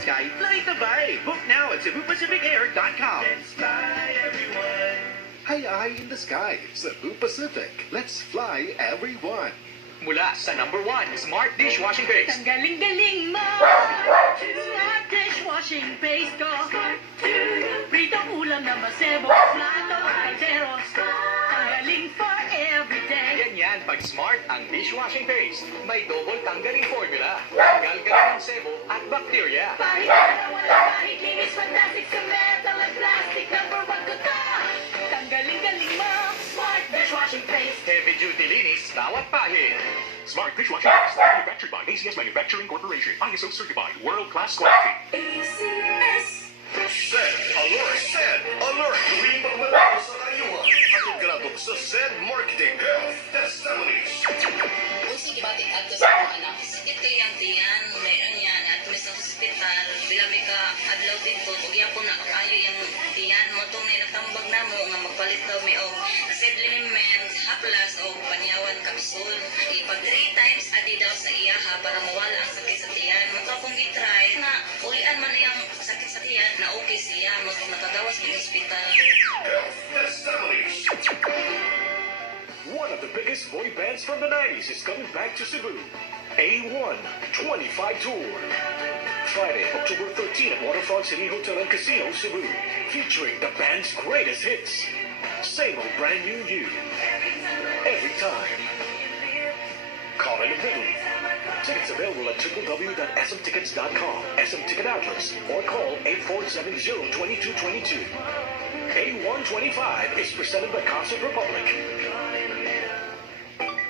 Sky, fly Tabay. Book now at CebuPacificAir.com. Let's fly, everyone. High Eye in the Sky, Cebu Pacific. Let's fly everyone. Mula sa number 1 Smart Dishwashing Paste. Ang galing-galing mo! Smart dishwashing paste ko. Pritong ulam na masebo. Plato, kaldero. Ang galing for everyday. Ganyan pag Smart ang dishwashing paste. May double tanggaling formula. Tanggal-galing ng sebo at bacteria. Kahit wala, wala, kahit linis, fantastic sa metal at plastic. Number 1 ko to. Ang galing-galing mo! Smart dishwashing paste. Heavy duty linis, bawat pahid. Smart dishwashing paste, manufactured by ACS Manufacturing Corporation, ISO certified, world-class quality. ACS. SED Alert! Tuwing pagmalaki sa kayuhan. Atong grabog sa SED Marketing Health Testimonies. Usi gibatik adto sa mga anak. Sakit kay ang tiyan, mayroon yan at may sa hospital. Bilabi ka adlaw dito, ug yapon na kayo yung tiyan mo tong natambag na mo nga magpalit daw mi og acid liniment, haplas o panyawan kapsul. Ipag 3 times adi daw sa iyaha para mawala ang sakit sa tiyan. Mo to akong gitry na ulian man iyang sakit sa tiyan na okay siya mo nakagawas ng hospital. Health Testimonies. One of the biggest boy bands from the 90s is coming back to Cebu. A1 25 Tour. Friday, October 13 at Waterfront City Hotel and Casino, Cebu. Featuring the band's greatest hits. Same old brand new you. Every time. Call in immediately. Tickets available at www.smtickets.com, SM Ticket Outlets, or call 8470-2222. A125 is presented by Concert Republic.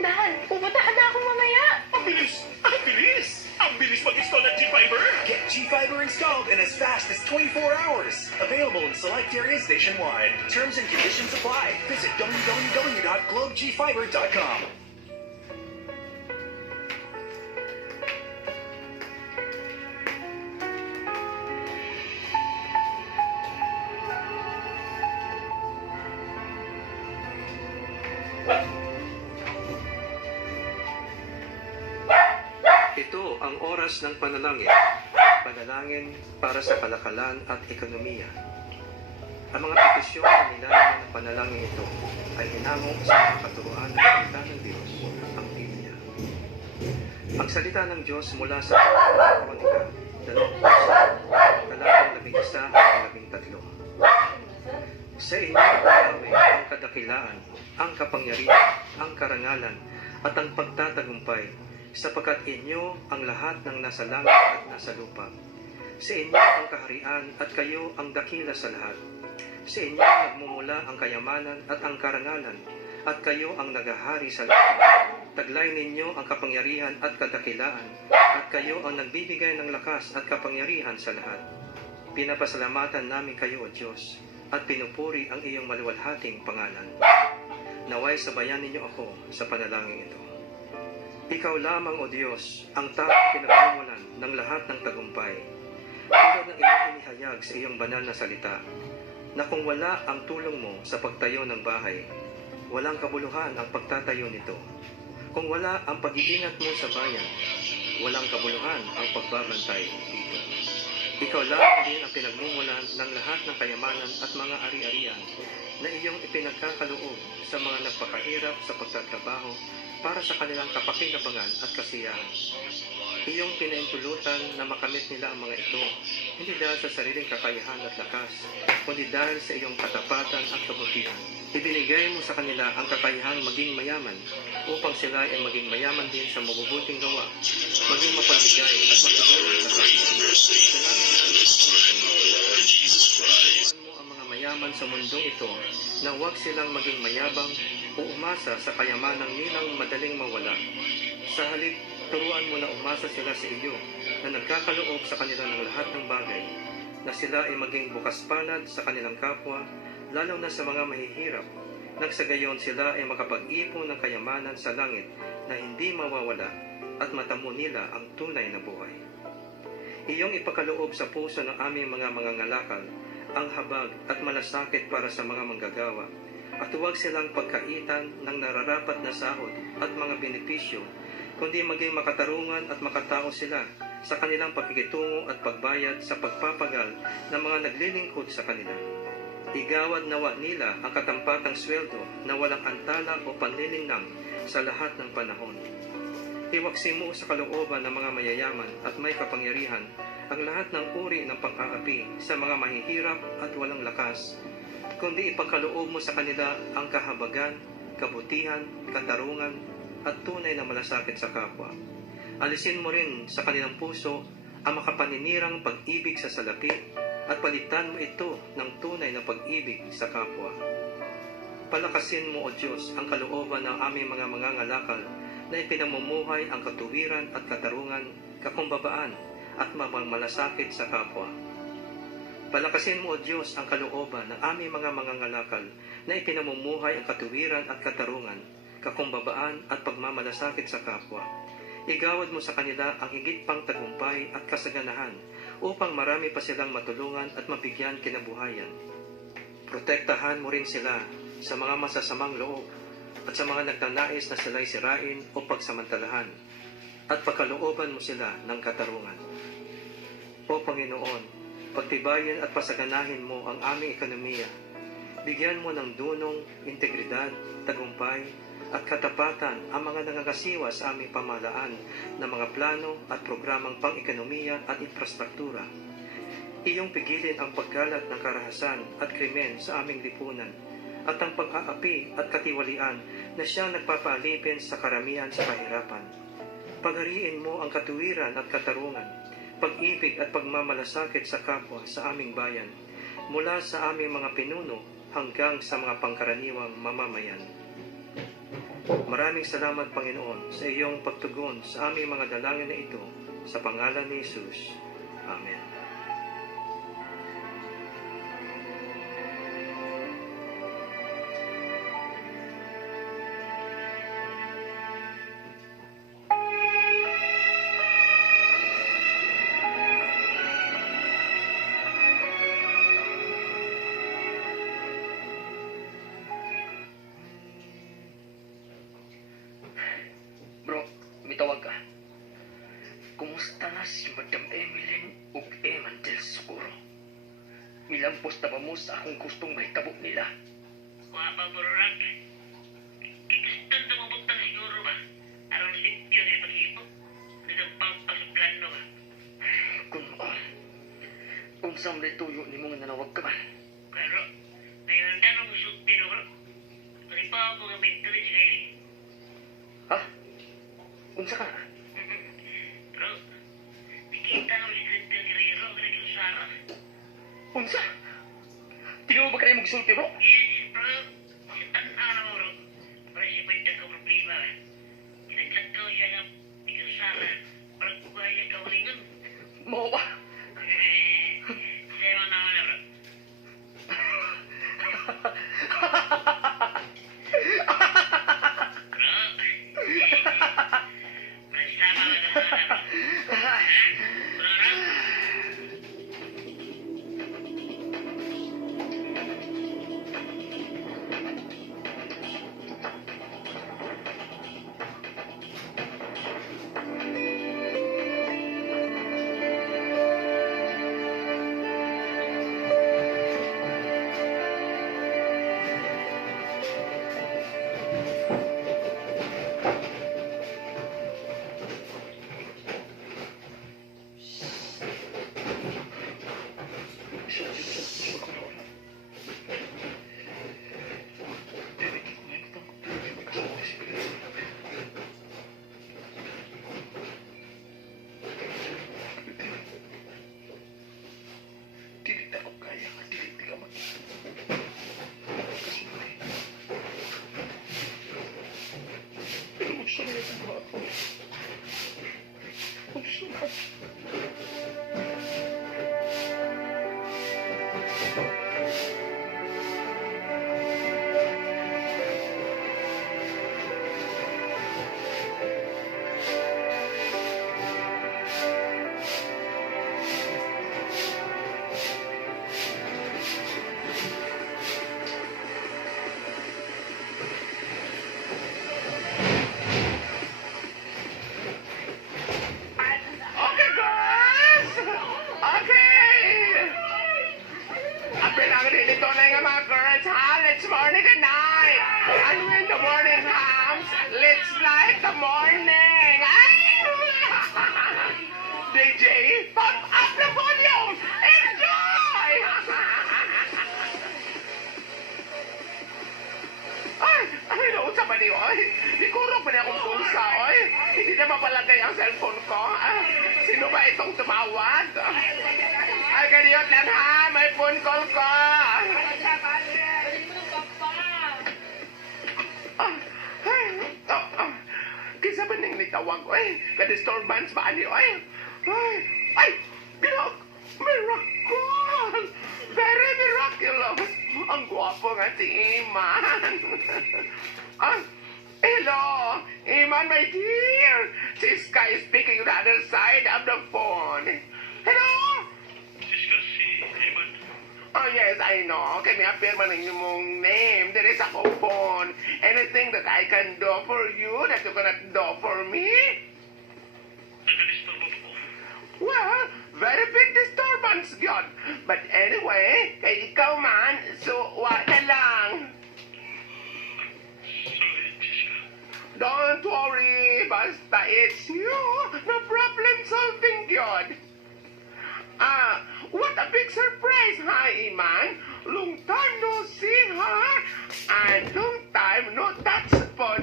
Dahan, pupuntahan na ako mamaya. Ang bilis! Ang bilis! Ang bilis mag-install ng G-Fiber! Get G-Fiber installed in as fast as 24 hours. Available in select areas nationwide. Terms and conditions apply. Visit www.globegfiber.com. Ito ang oras ng panalangin. Panalangin para sa kalakalan at ekonomiya. Ang mga petisyon na nilalaman ng panalangin ito ay hinamok sa mga katuruan ng salita ng Diyos, ang Biblia. Ang salita ng Diyos mula sa Kronika, 20, talatang 11 hanggang 13. Sa inyo, Yahweh, ang kadakilaan, ang kapangyarihan, ang karangalan, at ang pagtatagumpay, sapagkat inyo ang lahat ng nasa langit at nasa lupa. Sa inyo ang kaharian at kayo ang dakila sa lahat. Sa inyo nagmumula ang kayamanan at ang karangalan, at kayo ang nagahari sa lahat. Taglay ninyo ang kapangyarihan at kadakilaan, at kayo ang nagbibigay ng lakas at kapangyarihan sa lahat. Pinapasalamatan namin kayo, O Diyos, at pinupuri ang iyong maluwalhating pangalan. Naway sabayan ninyo ako sa panalangin ito. Ikaw lamang, O Diyos, ang tanging pinagmumulan ng lahat ng tagumpay. Tulad ng iyong inihayag sa iyong banal na salita, na kung wala ang tulong mo sa pagtayo ng bahay, walang kabuluhan ang pagtatayo nito. Kung wala ang pag-iingat mo sa bayan, walang kabuluhan ang pagbabantay dito. Ikaw lamang din ang pinagmumulan ng lahat ng kayamanan at mga ari-arian na iyong ipinagkakaloob sa mga nagpakahirap sa pagtatrabaho para sa kanilang kapakinabangan at kasiyahan. Iyong pinaintulutan na makamit nila ang mga ito, hindi dahil sa sariling kakayahan at lakas, kundi dahil sa iyong katapatan at kabutihan. Ibinigay mo sa kanila ang kakayahang maging mayaman, upang sila ay maging mayaman din sa mabubuting gawa, maging mapagbigay at matulungan sa kapwa. Turuan mo ang mga mayaman sa mundong ito, na huwag silang maging mayabang o umasa sa kayamanang nilang madaling mawala. Sa halip, turuan mo na umasa sila sa iyo, na nagkakaloob sa kanila ng lahat ng bagay, na sila ay maging bukas palad sa kanilang kapwa, lalo na sa mga mahihirap, nang sa gayon sila ay makapag-ipon ng kayamanan sa langit na hindi mawawala at matamo nila ang tunay na buhay. Iyong ipakaloob sa puso ng aming mga mangangalakal ang habag at malasakit para sa mga manggagawa, at huwag silang pagkaitan ng nararapat na sahod at mga benepisyo, kundi maging makatarungan at makatao sila sa kanilang pakikitungo at pagbayad sa pagpapagal ng mga naglilingkod sa kanila. Igawad nawa nila ang katampatang sweldo na walang antala o panlilinlang sa lahat ng panahon. Iwaksi mo sa kalooban ng mga mayayaman at may kapangyarihan ang lahat ng uri ng pang-aapi sa mga mahihirap at walang lakas, kundi ipagkaloob mo sa kanila ang kahabagan, kabutihan, katarungan, at tunay na malasakit sa kapwa. Alisin mo rin sa kanilang puso ang makapaninirang pag-ibig sa salapi at palitan mo ito ng tunay na pag-ibig sa kapwa. Palakasin mo, O Diyos, ang kalooban ng aming mga mangangalakal na ipinamumuhay ang katuwiran at katarungan, kakumbabaan at mapagmalasakit sa kapwa. Palakasin mo, O Diyos, ang kalooban ng aming mga mangangalakal na ipinamumuhay ang katuwiran at katarungan, kakumbabaan at pagmamalasakit sa kapwa. Igawad mo sa kanila ang higit pang tagumpay at kasaganahan upang marami pa silang matulungan at mabigyan kinabuhayan. Protektahan mo rin sila sa mga masasamang loob at sa mga nagnanais na sila'y sirain o pagsamantalahan, at pagkalooban mo sila ng katarungan. O Panginoon, pagtibayin at pasaganahin mo ang aming ekonomiya. Bigyan mo ng dunong, integridad, tagumpay, at katapatan ang mga nangangasiwa sa aming pamahalaan ng mga plano at programang pang-ekonomiya at infrastruktura. Iyong pigilin ang pagkalat ng karahasan at krimen sa aming lipunan at ang pag-aapi at katiwalian na siyang nagpapaalipin sa karamihan sa kahirapan. Paghariin mo ang katuwiran at katarungan, pag-ibig at pagmamalasakit sa kapwa sa aming bayan, mula sa aming mga pinuno hanggang sa mga pangkaraniwang mamamayan. Maraming salamat, Panginoon, sa iyong pagtugon sa aming mga dalangin na ito, sa pangalan ni Jesus. Amen. Bro, mitawag ka. Kumusta na si Madam Emeline ug Eman del Socorro? Milampos na ba mo sa akong gustong mahitabo nila? Wala pa, Bororag. Kikistan na mabutang siguro ba? Aron limpyo na pag-ipo. Nagpang pa sa plano ba? Kung saan may tuyo ni mong nanawag ka ba? Pero, ngayon na nung sulti no, bro. Pari pa ako nga may tuloy si Kylie. Ha? Unsa ka? Bro, nakita nung si Cristian Guerrero ka nag-usara. Unsa? Tingnan mo ba kayo magsulti, bro? Yes, bro. Si Tan-ana mo, bro. Para siya pa ka problema. Kinagsaklaw siya nga nag-usara. Para kubaya ka ulingan. Mo ba? Sayo naman na, bro. Okay, girl! Okay! Apil ang dito na yung mga girls, ha? Let's morning and night! And when the morning comes, let's light the morning! Ay! DJ, pump up the volume! Enjoy! Ay, noon sa mani, oy. Ikurog pa niya akong pulsa, oy. Hindi na mapalagay ang cellphone ko. Sino ba itong tumawag? Ay, ganyan lang ha. May phone call ko. Kisa ba nang nitawag, oy? Ka-disturbance ba ani, oy? Ay, ginag! Miracle! Very miraculous! Ang gwapo nga si Iman. Hello, Iman, my dear. Si Sky is speaking on the other side of the phone. Hello? Siska, si Iman. Oh, yes, I know. Kaya may apirma ng iyong name. There is a phone. Anything that I can do for you that you cannot do for me? Nagka-disturb ako. Well, very big disturbance, God. But anyway, kay ikaw man, so what na lang. Sorry, Siska. Don't worry, basta it's you. No problem solving, God. What a big surprise, ha, Iman? Long time no see, ha? And long time no touch phone.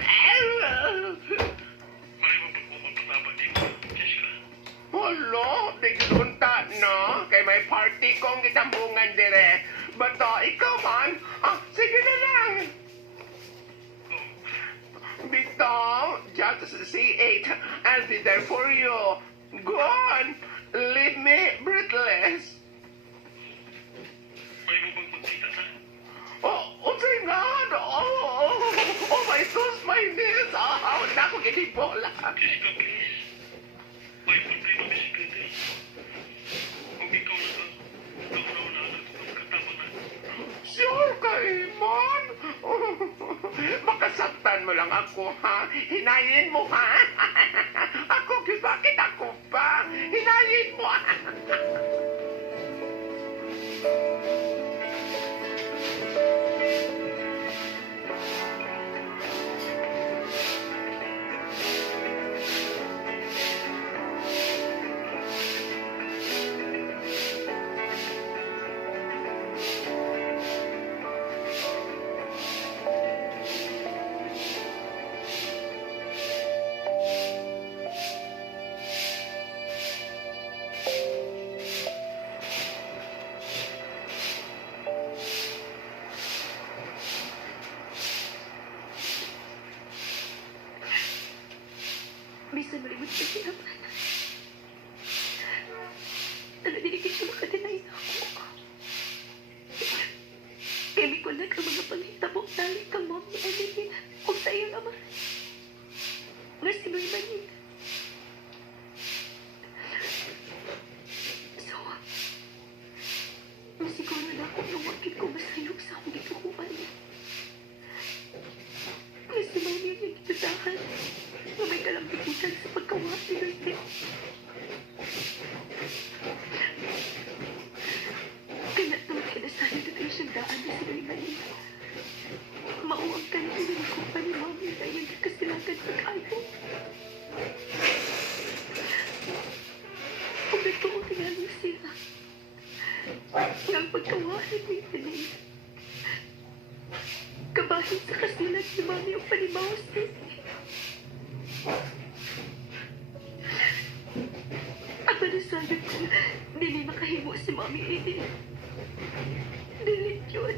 Maray mo pagpapatapat dito, Siska. Hello, biglunta, no? Kay may party kong kitambungan dire. Bato, ikaw man? Sige na lang. Bitong, just C8. I'll be there for you. Go on. Leave me breathless. Maray mo bang magkita na? Unsay nga? Oh, my toes, my knees. Wala na ako ginibola. Siska, please. May problema may secretary. Kung ikaw na nagkatama na. Sure ka, Iman. Makasaktan mo lang ako, ha? Hinayin mo, ha? Ako, bakit ako pa? Hinayin mo, ha? Bisa malimot sa sinapan. Naladiligid siya makadinay na ako. Kaya ko lang ang mga panghitabo nalit kang mom ni Emily kung sa iyong ama. Nga sino'y manin. So, masiguro na ako nung wakit ko masayok sa akong gitukuan. Nga si mami ang nagtutahan. Na may kalambutan sa pagkawati ng Teo. Kaya naman kinasahin na kayo siyang daan na sila mali. Mauwag ka na sila ng kumpa ni Mami dahil kasilagan pag-ayo. Kung nagtuon nga niya sila, ang pagkawali mo yung pinay. Kabahin sa kasilan ni Mami ang panimawas niya. Ang panasabi ko, dili makahimo si Mami Amy. Dili yun.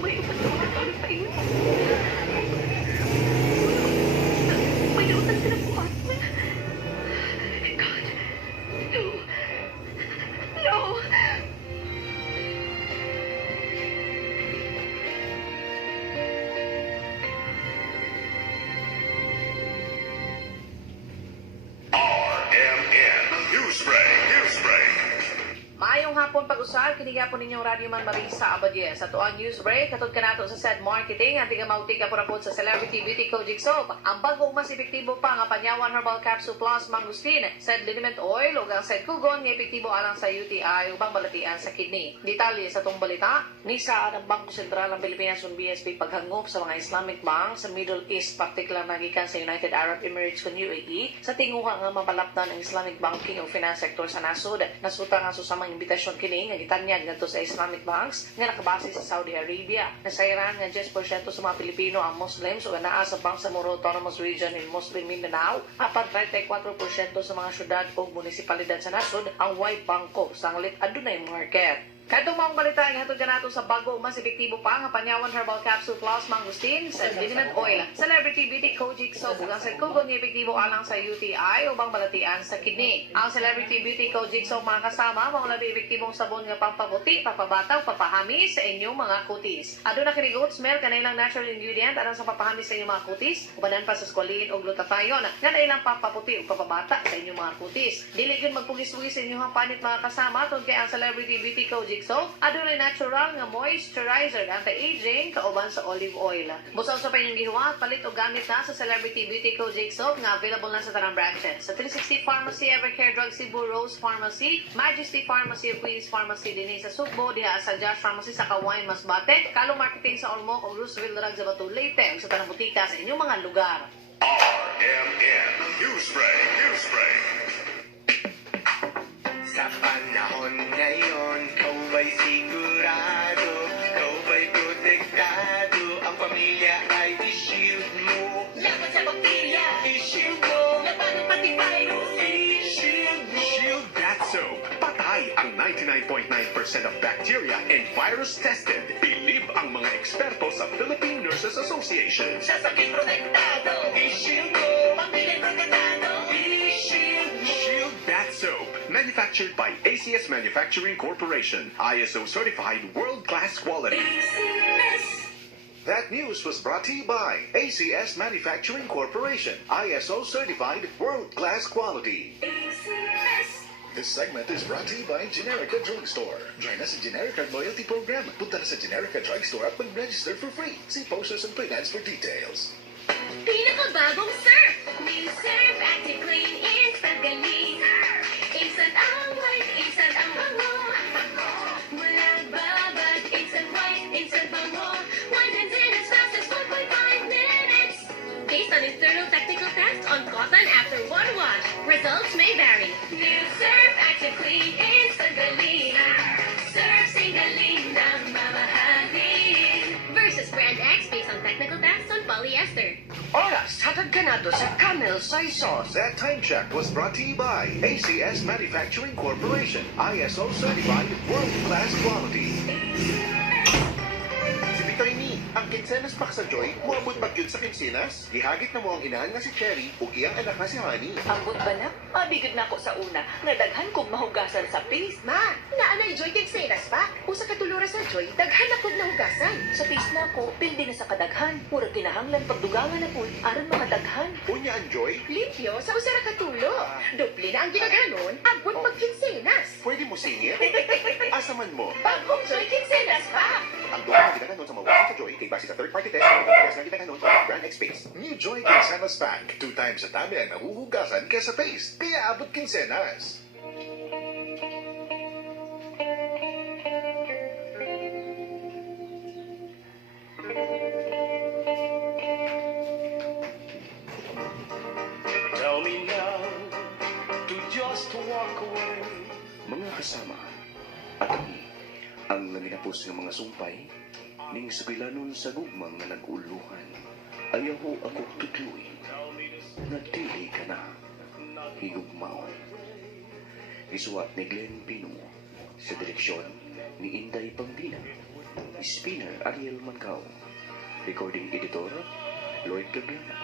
May upatawag ako ng paingon. May nautan sila buhat. God, no. No. RMN News Break. Maayong Mayong hapon pag-usal, kiniya po ninyong Radyo Man Marisa Abadye. Sa tuang news break, katod ka nato sa said marketing, ang tigamauti ka po sa Celebrity Beauty Kojic Soap. Ang bago mas epektibo pa nga Panyawan Herbal Capsule Plus Mangustin, said liniment oil, ug ang said kugon nga epektibo alang sa UTI ubang balatian sa kidney. Detalye sa tong balita, ni sa ang Bangko Sentral ng Pilipinas ug BSP paghangop sa mga Islamic bank sa Middle East, partikular nagikan sa United Arab Emirates kun UAE, sa tinguha nga mapalapdan ang Islamic banking o finance sector sa nasod. Nasuta nga susamang imbitasyon kini nga gitanyag ngadto sa Islamic banks nga nakabase sa Saudi Arabia. Nasayran nga 10% sa mga Pilipino ang Muslims o naa sa Bangsamoro Autonomous Region in Muslim Mindanao. Apan 34% sa mga syudad o munisipalidad sa nasod ang white bangko sanglit adunay market. Kadtong maong balita nga hatod kanato sa bago mas epektibo pa nga Panyawan Herbal Capsule Plus Mangustin sa liniment oil, Celebrity Beauty Kojic Soap ug ang said kugon nga epektibo alang sa UTI ubang balatian sa kidney. Ang Celebrity Beauty Kojic Soap mga kasama mao labi epektibong sabon nga pampaputi, papabataw, papahami sa inyong mga kutis. Aduna kini goat smell kanailang natural ingredient alang sa papahami sa inyong mga kutis, ubanan pa sa squalene o glutathione nga nailang pampaputi ug papabata sa inyong mga kutis. Dili gyud magpugis-pugis sa inyong panit mga kasama tungod kay ang Celebrity Beauty Kojic Soap adunay natural nga moisturizer anti-aging kauban sa olive oil. Busaw sa panyong gihuwat, palit o gamit na sa Celebrity Beauty Kojic Soap nga available na sa tanang branches. Sa 360 Pharmacy, Evercare Drug Cebu, Rose Pharmacy, Majesty Pharmacy, Queen's Pharmacy din sa Sugbo, diha sa Josh Pharmacy sa Kawain, Masbate, Kalong Marketing sa Ormoc o Roosevelt Drug sa Batu, Leyte, sa tanang butika sa inyong mga lugar. RMN Newsbreak. Sa panahon ngayon, kau ba'y sigurado? Kau ba'y protektado? Ang pamilya ay i-shield mo. Laban sa bakterya, I-shield mo. laban ng pati virus, I-shield mo. Shield That Soap. Patay ang 99.9% of bacteria and virus tested. Bilib ang mga eksperto sa Philippine Nurses Association. sa sakit protektado, I-shield mo. pamilya protektado, I-shield mo. Shield That Soap. Manufactured by ACS Manufacturing Corporation. ISO certified world-class quality. That news was brought to you by ACS Manufacturing Corporation, ISO certified world-class quality. This segment is brought to you by Generica Drugstore. Join us in Generica Loyalty Program. Punta na sa Generica Drugstore at mag-register for free. See posters and plans for details. pinakabagong surf. New Surf Active Clean Instant Galing. Instant ang white, instant ang bango. Walang babad, instant white, instant bango. One can in as fast as 1.5 minutes. Based on external technical test on cotton after one wash, results may vary. New Surf Active Clean Instant Galing. Surf sing galing ng mamahalin. Versus Brand X based on technical tests on polyester. Oras, hatag ka na to sa Camel Soy Sauce. That time check was brought to you by ACS Manufacturing Corporation, ISO certified world-class quality. Si Victory Me, ang kinsenas pak sa Joy, muabot ba yun sa kinsenas? Gihagit na mo ang inahan nga si Cherry o iyang anak na si Honey. Ambot ba na? Mabigod na ako sa una. Nga daghan kong mahugasan sa face. Ma, naanay Joy kag senas pa. Usa ka tulura sa Joy, daghan na pud nahugasan. Sa face na ako, pildi na sa kadaghan. Mura kinahanglan pagdugangan na po, aron makadaghan. Unya ang Joy, Limpyo sa usa ra ka tulo. Doble na ang ginaghanon, abot pag kinsenas. pwede mo singit? Asa man mo? Bagong Joy kinsenas pa. Ang duha nga gitaganon sa mawasan sa Joy kay base sa third-party test ng pagkakas na gitaganon sa brand X Pace. New Joy Kinsenas Pack. 2 times sa dami ang nahuhugasan kesa paste. Kaya abot kinsenas. Tell me now to just walk away. Mga kasama, at ang naminapos ng mga sumpay, ning sabilanon sa gugmang nga nag-uluhan, ayaw ako tutluin, nagtili ka na, higugmaon. Isuwat ni Glenn Pino, sa direksyon ni Inday Pambina, Spinner Ariel Mancao, recording editor Lloyd Gagliana,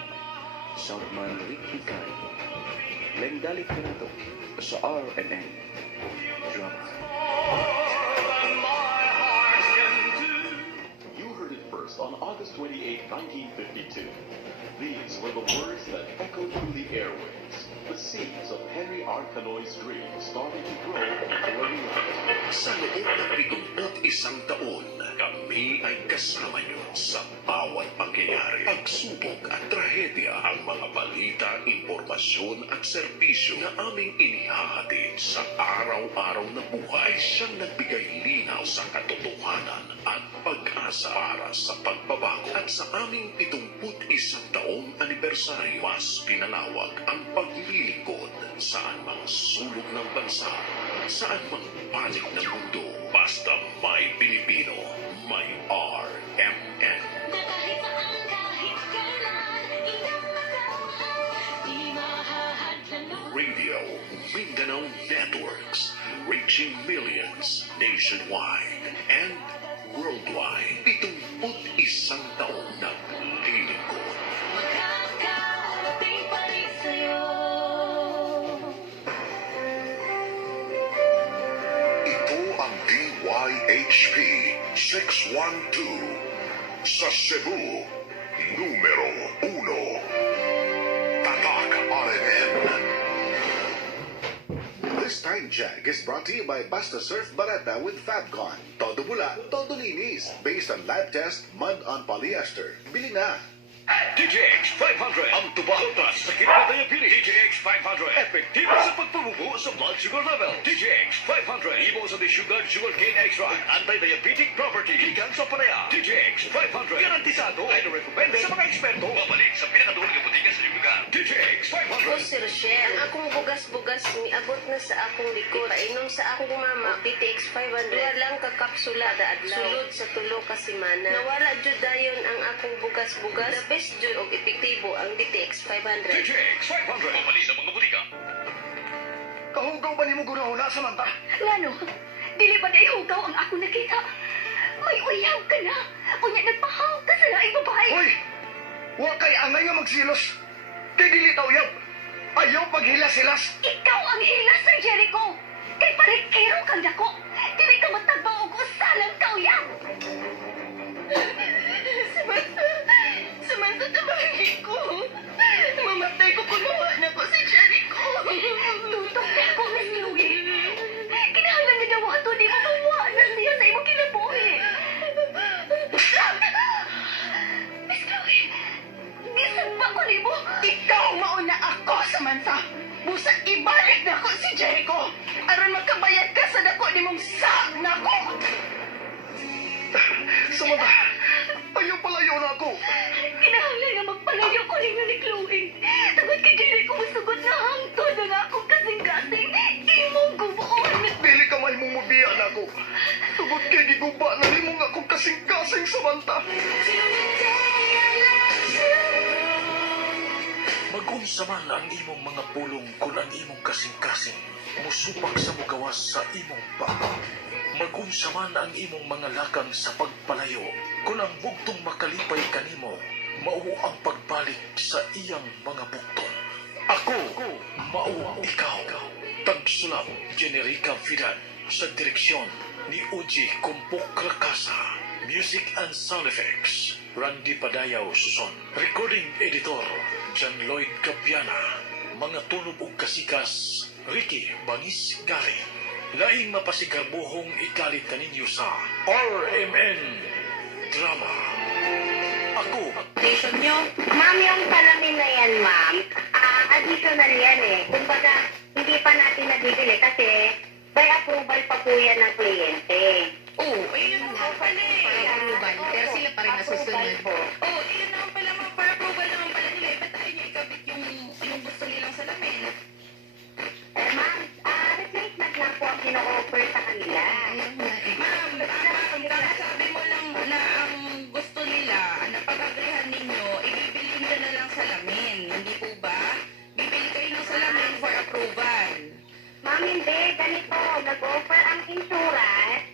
soundman Rick Hikay. Lengdalit ka na to sa RNN Drama. You heard it first on August 28, 1952. These were the words that echoed through the airwaves. The scenes of Henry R. Marcanoy's dream started to grow early on. Sa loob ng 71 taon, kami ay kasama niyo sa bawat pangyayari, pagsubok at trahedya, ang mga balita, impormasyon at serbisyo na aming inihahatid sa araw-araw na buhay. Siyang nagbigay linaw sa katotohanan at pag-asa para sa pagbabago. At sa aming 71 taong anibersaryo, mas pinalawak ang paglilingkod saan mang sulok ng bansa, saan mang panig ng mundo. Basta may Pilipino, may RMN. Na kahit saan, kahit kailan, inaasahan, di mahahadlan ng Radio Mindanao Networks, reaching millions nationwide and worldwide. 71 taong naglilingkod. makakarating pa rin sa'yo. Ito ang DYHP 612 sa Cebu, numero 1. Tatak RMN. This time check is brought to you by Basta Surf Barata with Fabcon. Todo bula, todo linis. Based on lab test, mud on polyester. Bili na! DJX 500 ang tubaho sa sakit na diabetes. DJX 500 epektibo sa pagpabubo sa blood sugar level. DJX 500 ibo sa sugar cane extract, anti-diabetic property, higan sa panaya. DJX 500 garantisado ay na-recommend sa mga eksperto. Babalik sa pinakadulang na butika sa lugar. DJX 500. Si Rochelle, ang akong bugas-bugas niabot na sa akong likod. Painom sa akong mama, DTX 500. Duha lang ka kapsula adlaw. Sulod sa tulo ka semana. Nawala jud dayon ang akong bugas-bugas. The best jud og epektibo ang DTX 500. DJX 500. Babalik sa mga butika. Kahugaw ba ni mo gunahuna, Samantha? Ngano, dili ba na ihugaw ang ako nakita? May uyaw ka na. Unya nagpahaw ka sa laing babae. Hoy! Wa kay angay nga magsilos. Kay dili tawyab. Ayaw paghilas-hilas. Ikaw ang hilas sa Jericho. Kay parikero kang dako. Dili ka matagbaw og usalang kauyab. Samantha, tabangin ko. Mamatay ko kung mawa na ko si Jericho. Tutok na ako, Miss Louie. Kinahanglan na daw ato, di mo mawa na siya sa imong kinabuhi. Miss Louie, gisag ba ko ni mo? Ikaw mauna ako, Samantha. Busa ibalik na ako si Jericho. Aron magkabayad ka sa dako ni mong sak na ko. Samantha, ayaw palayo na ako. Kinahanglan nga magpalayo ko ninyo ni Chloe. Tugod kay dili ko masugot na hangtod ang akong kasing-kasing. Imong gubuon. Dili ka may mumubiya na ako. Tugod kay giguba na ni mo nga akong kasing-kasing, Samantha. Mag-unsa man ang imong mga pulong kung ang imong kasing-kasing musupak sa mugawas sa imong paa. Mag-unsa man ang imong mga lakang sa pagpalayo kung ang bugtong makalipay kanimo mao ang pagbalik sa iyang mga bugtong. Ako, mao ikaw. Tagsulap, Generica Vidal, sa direksyon ni Uji Kumpok Rakasa. Music and Sound Effects, Randy Padayaw Suson. Recording Editor, John Lloyd Capiana. Mga tunog ug kasikas, Ricky Bangis Garin. Laing mapasikarbuhong ikalit kaninyo sa RMN Drama. Ako. Station nyo? Ma'am, yung salamin na yan, ma'am, additional yan eh. Kumbaga, hindi pa natin nabibili kasi by approval pa po yan ng kliyente. Oo, ayun naman pala eh. Approval, pero sila pa rin nasusunod. Oo, ayun naman pala, ma'am, para approval naman pala nila. Ba't ayaw niya ikabit yung gusto nilang salamin? Ma'am, replacement lang po ang kino-offer sa kanila. Ma'am, kakasabi mo lang na ang gusto nila, ang napag-agrihan ninyo, ibibili nyo na lang salamin. Hindi po ba? Bibili kayo ng salamin for approval. Ma'am, hindi. Ganito, nag-offer ang insurance.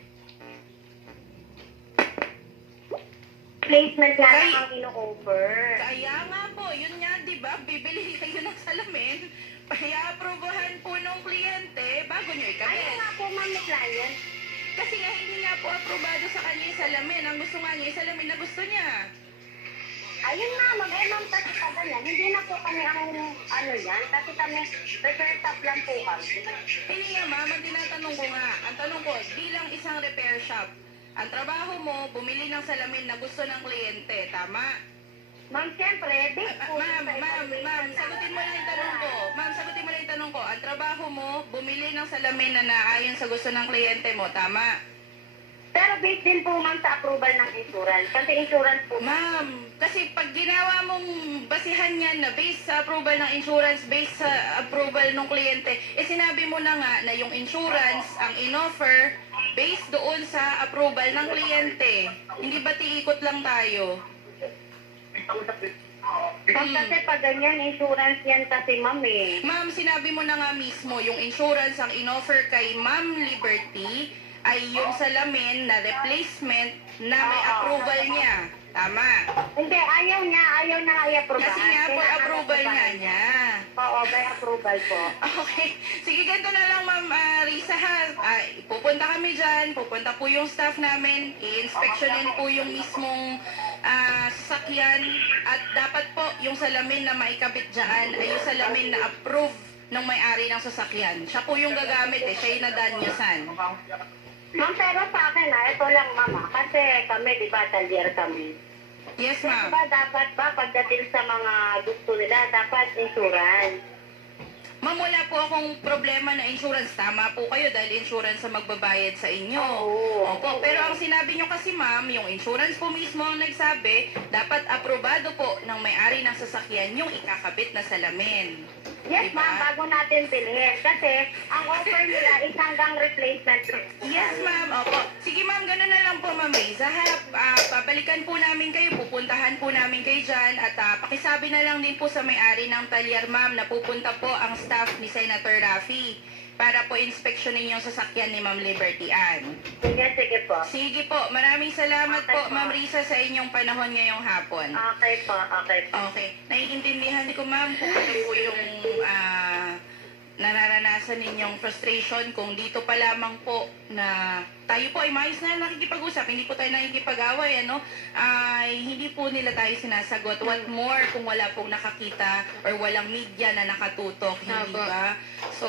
Replacement nga lang ang kino-offer. Kaya nga po, yun nga, di ba? Bibili kayo ng salamin. Kaya aprobahan po ng kliyente bago nyo ikabit. Ayaw nga po, ma'am, ni client. Kasi nga hindi nga po aprobado sa kanya yung salamin. Ang gusto nga niya, yung salamin na gusto niya. Ayun na, mag-ma'am kasi pa ganyan. Hindi na po kami ang ano yan. Kasi kami, repair shop lang po kami. Hindi nga ma'am, ang tinatanong ko nga, ang tanong ko, bilang isang repair shop, ang trabaho mo, bumili ng salamin na gusto ng kliyente, tama? Ma'am, siyempre, big po. Ma'am, sagutin mo lang yung tanong ko. Ma'am, sagutin mo lang yung tanong ko. Ang trabaho mo, bumili ng salamin na naayon sa gusto ng kliyente mo, tama? Pero based din po ma'am sa approval ng insurance. Kasi insurance po. Ma'am, kasi pag ginawa mong basihan yan na based sa approval ng insurance, based sa approval ng kliyente, sinabi mo na nga na yung insurance ang in-offer based doon sa approval ng kliyente. Hindi ba tiikot lang tayo? Ma'am, kasi pag ganyan, insurance yan kasi ma'am eh. Ma'am, sinabi mo na nga mismo, yung insurance ang in-offer kay Ma'am Liberty ay yung salamin na replacement na may approval niya. Tama. Hindi, ayaw na i-approve. Kasi nga po, approval nga niya. Oo, may approval po. Okay. Sige, ganito na lang, Ma'am Risa, ha? Pupunta kami dyan, pupunta po yung staff namin, i-inspectionin po yung mismong sasakyan, at dapat po yung salamin na maikabit dyan ay yung salamin na approve ng may-ari ng sasakyan. Siya po yung gagamit siya yung nadanyasan. Ma'am, pero sa akin ito lang mama, kasi kami, di ba, talyer kami. Yes, ma'am. Diba, dapat ba, pagdating sa mga gusto nila, dapat insurance. Ma'am, wala po akong problema na insurance. Tama po kayo dahil insurance ang magbabayad sa inyo. Opo. Pero ang sinabi nyo kasi, ma'am, yung insurance po mismo ang nagsabi, dapat aprobado po ng may-ari ng sasakyan yung ikakabit na salamin. Yes, diba? ma'am, bago natin bilhin. Kasi ang offer nila is hanggang replacement. Yes, ma'am. Opo. Sige, ma'am, gano'n na lang po, Ma'am Riza. Babalikan po namin kayo, pupuntahan po namin kayo dyan, at pakisabi na lang din po sa may-ari ng talyer, ma'am, na pupunta po ang staff ni Senator Raffy para po inspeksyonin yung sasakyan ni Ma'am Liberty Ann. Sige po. Sige po. Maraming salamat po, Ma'am Risa, sa inyong panahon ngayong hapon. Okay po. Okay. Naiintindihan ko, ma'am, kung ano po yung nararanasan ninyong frustration, kung dito pa lamang po na tayo po ay maayos na nakikipag-usap, hindi po tayo nakikipag-away, ay hindi po nila tayo sinasagot. What more kung wala pong nakakita or walang media na nakatutok, hindi ba? So,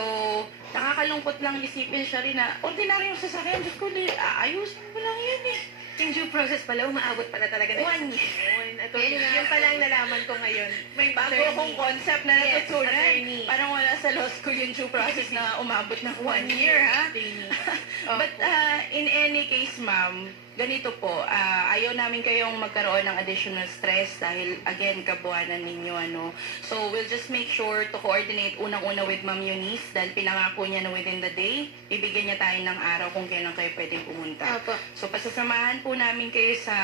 nakakalungkot lang isipin siya rin na ordinaryong sasakyan, Diyos ko, ayusin mo lang yan eh. Yung due process pala, umaabot pala talaga ng 1 year. Ito, yun pala ang nalaman ko ngayon. May bago akong concept na natutunan. attorney. Parang wala sa law school yung due process na umabot ng 1 year, ha? But in any case, ma'am, ganito po, ayaw namin kayong magkaroon ng additional stress dahil, again, kabuhanan ninyo, So, we'll just make sure to coordinate unang-una with Ma'am Eunice dahil pinangako niya na within the day, bibigyan niya tayo ng araw kung kailan kayo pwedeng pumunta. So, pasasamahan po namin kayo sa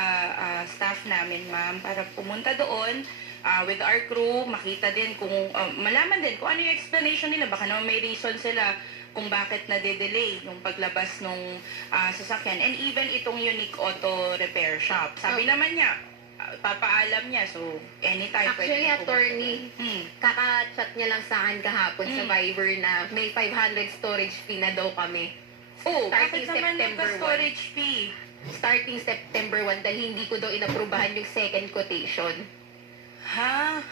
staff namin, ma'am, para pumunta doon with our crew, makita din kung, malaman din kung ano yung explanation nila. Baka naman may reason sila kung bakit na-delay yung paglabas ng sasakyan. And even itong Unique Auto Repair Shop. Sabi naman niya, papaalam niya. So, anytime Actually, pwede attorney, kaka-chat niya lang sa akin kahapon sa Viber na may 500 storage fee na daw kami. Bakit naman nagka-storage fee? Starting September 1 dahil hindi ko daw inaprubahan yung second quotation. Ha?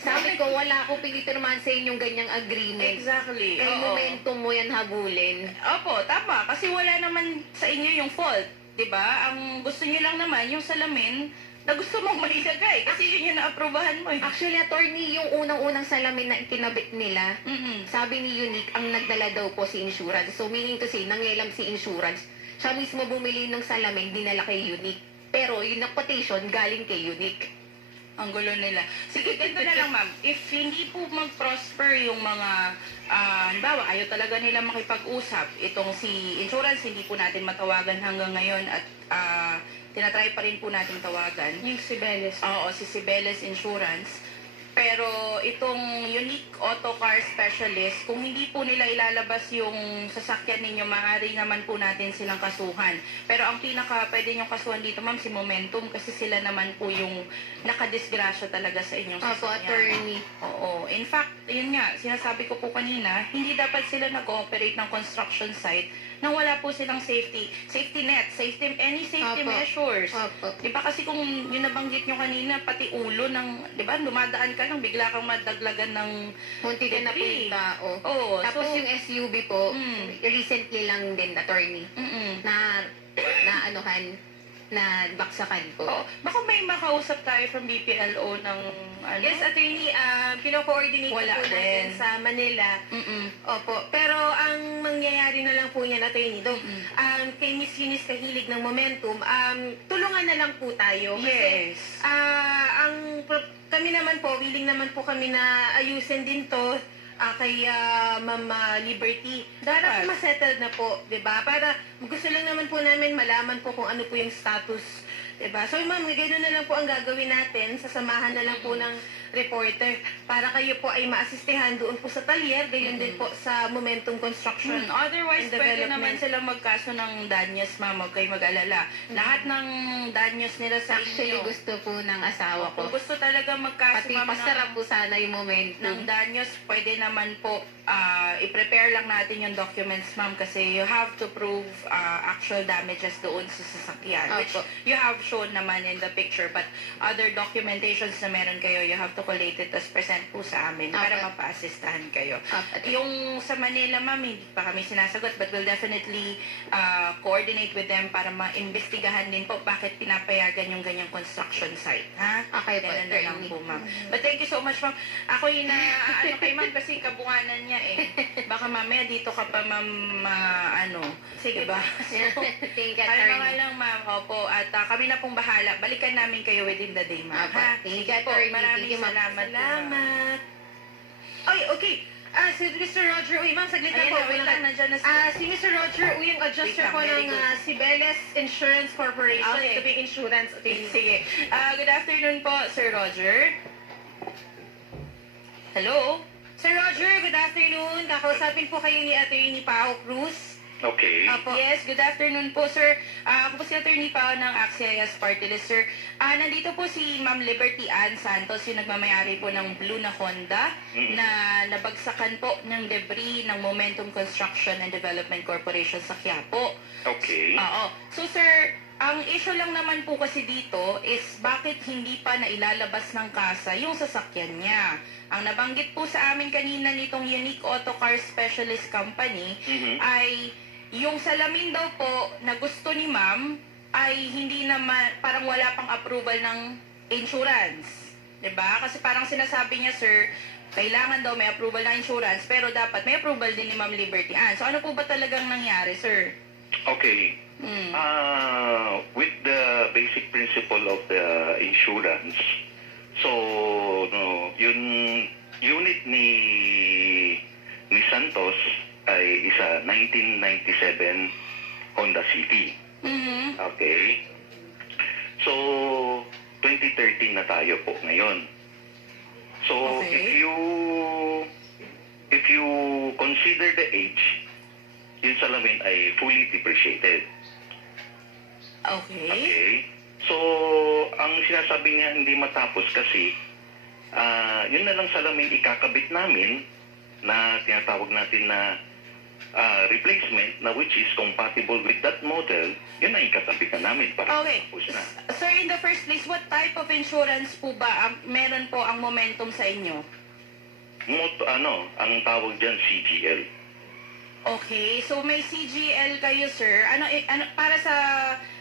Sabi ko, wala akong pinipirmahan sa inyong ganyang agreement. Exactly. Kaya Oo. momentum mo yan habulin. Opo, tama. Kasi wala naman sa inyo yung fault. 'Di ba? Ang gusto niyo lang naman yung salamin na gusto mong mailagay. Kasi yun yung na-aprobahan mo. Actually, attorney, yung unang-unang salamin na ikinabit nila, sabi ni Unique, ang nagdala daw po si insurance. So, meaning to say, nangyalam si insurance. Siya mismo bumili ng salamin, dinala kay Unique. Pero yung quotation galing kay Unique. Ang gulo nila. Sige, ganito na lang, ma'am. If hindi po mag-prosper yung mga, halimbawa, ayaw talaga nila makipag-usap, itong si insurance, hindi po natin matawagan hanggang ngayon at tinatry pa rin po natin tawagan. Yung Sibeles. Oo, si Sibeles Insurance. Pero itong Unique Auto Car Specialist, kung hindi po nila ilalabas yung sasakyan ninyo, maaari naman po natin silang kasuhan. Pero ang pinaka pwede nyo kasuhan dito, ma'am, si Momentum, kasi sila naman po yung nakadisgrasya talaga sa inyong Opo, sasakyan. attorney. Oo. In fact, yun nga, sinasabi ko po kanina, hindi dapat sila nag-ooperate ng construction site nang wala po silang safety net, any safety Opo. measures. Opo. Di ba kasi kung yun nabanggit nyo kanina, pati ulo ng, di ba, dumadaan ka lang, bigla kang madaglagan ng Munti ka na po yung tao. Oo. Tapos so, yung SUV po, recently lang din, attorney, na anuhan, na baksakan po. Oo. Baka may makausap tayo from BPLO ng ano? Yes, attorney, kino-coordinate Wala po natin din. sa Manila. Opo. Pero ang mangyayari na lang po yan, attorney, kay Miss Eunice Kahilig ng Momentum, tulungan na lang po tayo. Kasi, Yes. kami naman po, willing naman po kami na ayusin din to kay Ma'am Liberty. Dapat masettled na po, 'di ba? Para gusto lang naman po namin malaman po kung ano po yung status, 'di ba? So ma'am, ganoon na lang po ang gagawin natin, sasamahan na lang po ng reporter para kayo po ay maasistihan doon po sa talyer, gayon din po sa Momentum Construction. Otherwise, and pwede Development. naman silang magkaso ng danyos, ma'am. Huwag kayo mag-alala. Lahat ng danyos nila sa Actually, inyo. gusto po ng asawa ko. Kung gusto talaga magkaso, Pati ma'am, pasarap po sana yung Momentum. ng danyos, pwede naman po i-prepare lang natin yung documents, ma'am, kasi you have to prove actual damages doon sa sasakyan, which Opo. you have shown naman in the picture, but other documentations na meron kayo, you have to collate it as present po sa amin para Opo. mapa-assistahan kayo. Opo. Yung sa Manila, ma'am, hindi pa kami sinasagot, but we'll definitely coordinate with them para maimbestigahan din po bakit pinapayagan yung ganyang construction site, ha? Okay po, Ganun na lang attorney. po, ma'am. But thank you so much, ma'am. Ako yung ano kay ma'am kasi kabunganan niya eh. Baka mamaya dito ka pa, ma'am, Sige diba? po. Thank you, Kaya attorney. nga lang, ma'am. Opo. At kami na pong bahala. Balikan namin kayo within the day, ma'am. Opo. Ha? Thank Sige you, po. attorney. Maraming Thank you, ma'am. salamat. po, ma'am. Salamat. Ay, okay. Si Mr. Roger, ma'am, saglit lang Ayan po. na, wait lang, nandiyan na si... Si Mr. Roger, yung adjuster Wait lang, po very ng good. Sibeles Insurance Corporation. Okay. Ito po yung insurance. Sige. Good afternoon po, Sir Roger. Hello? Sir Roger, good afternoon. Kakausapin po kayo ni Attorney Pao Cruz. Okay. Yes, good afternoon po, sir. Ako po si Attorney Pao ng Axias Party List, sir. Nandito po si Ma'am Liberty Ann Santos, yung nagmamayari po ng blue na Honda na nabagsakan po ng debris ng Momentum Construction and Development Corporation sa Quiapo. Okay. Oo. So, sir, ang issue lang naman po kasi dito is bakit hindi pa nailalabas ng kasa yung sasakyan niya. Ang nabanggit po sa amin kanina nitong Unique Auto Car Specialist Company ay yung salamin daw po na gusto ni ma'am ay hindi naman, parang wala pang approval ng insurance. 'Di ba? Kasi parang sinasabi niya, sir, kailangan daw may approval ng insurance pero dapat may approval din ni Ma'am Liberty Ann. So ano po ba talagang nangyari, sir? Okay. With the basic principle of the insurance, so yung unit ni Santos ay isa 1997 Honda City. Okay. So 2013 na tayo po ngayon. So if you consider the age, yung salamin ay fully depreciated. Okay. So, ang sinasabi niya hindi matapos kasi yun na lang salamin ikakabit namin na tinatawag natin na replacement na which is compatible with that model, yun na ikakabit na namin para matapos na. Sir, in the first place, what type of insurance po ba meron po ang Momentum sa inyo? Ang tawag dyan CGL. Okay, so may CGL kayo, sir. Ano para sa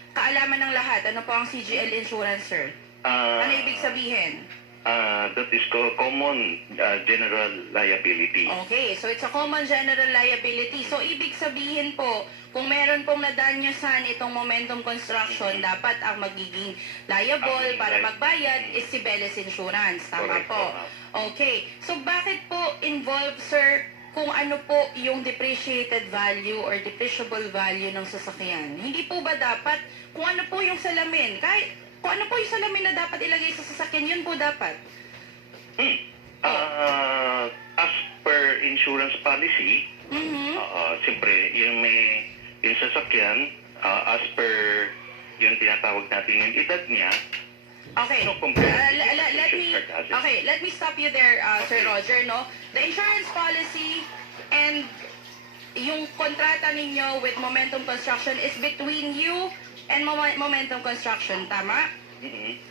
kaalaman ng lahat, ano po ang CGL insurance, sir? Ano ibig sabihin? That is common general liability. Okay, so it's a common general liability. So ibig sabihin po, kung meron pong nadanyasan itong Momentum Construction, dapat ang magiging liable para magbayad is si Sibeles Insurance. Tama po. Okay, so bakit po involved, sir, kung ano po yung depreciated value or depreciable value ng sasakyan? Hindi po ba dapat, kung ano po yung salamin, kahit kung ano po yung salamin na dapat ilagay sa sasakyan, yun po dapat? As per insurance policy, siyempre, yung sasakyan, as per yung tinatawag natin yung edad niya, Okay. no complaint. Let me stop you there, Sir Roger, no? The insurance policy and yung kontrata ninyo with Momentum Construction is between you and Momentum Construction, tama?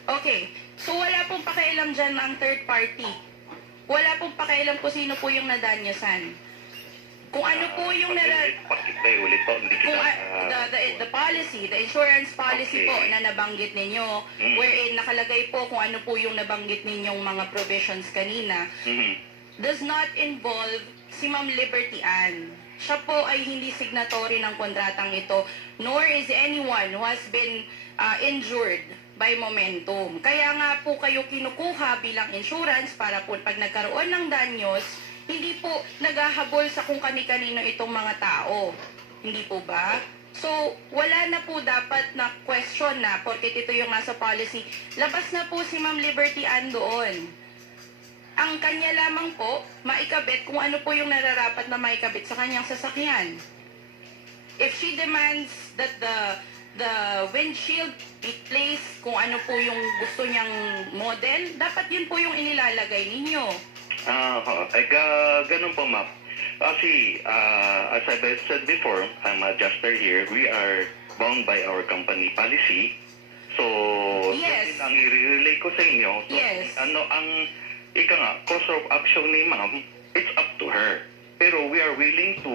Okay. So wala pong pakialam dyan ang third party. Wala pong pakialam kung sino po yung nadanyasan. Kung ano po yung the policy, the insurance policy po na nabanggit ninyo, wherein nakalagay po kung ano po yung nabanggit ninyong mga provisions kanina, does not involve si Ma'am Liberty Ann. Siya po ay hindi signatory ng kontratang ito, nor is anyone who has been injured by Momentum. Kaya nga po kayo kinukuha bilang insurance para po pag nagkaroon ng danyos, hindi po naghahabol sa kung kani-kanino itong mga tao. Hindi po ba? So, wala na po dapat na question na porket ito yung nasa policy. Labas na po si Ma'am Liberty Ann doon. Ang kanya lamang po, maikabit kung ano po yung nararapat na maikabit sa kanyang sasakyan. If she demands that the windshield be placed kung ano po yung gusto niyang model, dapat yun po yung inilalagay ninyo. Ganun po, ma'am. Kasi, as I've said before, I'm a adjuster here, we are bound by our company policy. So, yes, ang i-relay ko sa inyo, so, yes, course of action ni ma'am, it's up to her. Pero we are willing to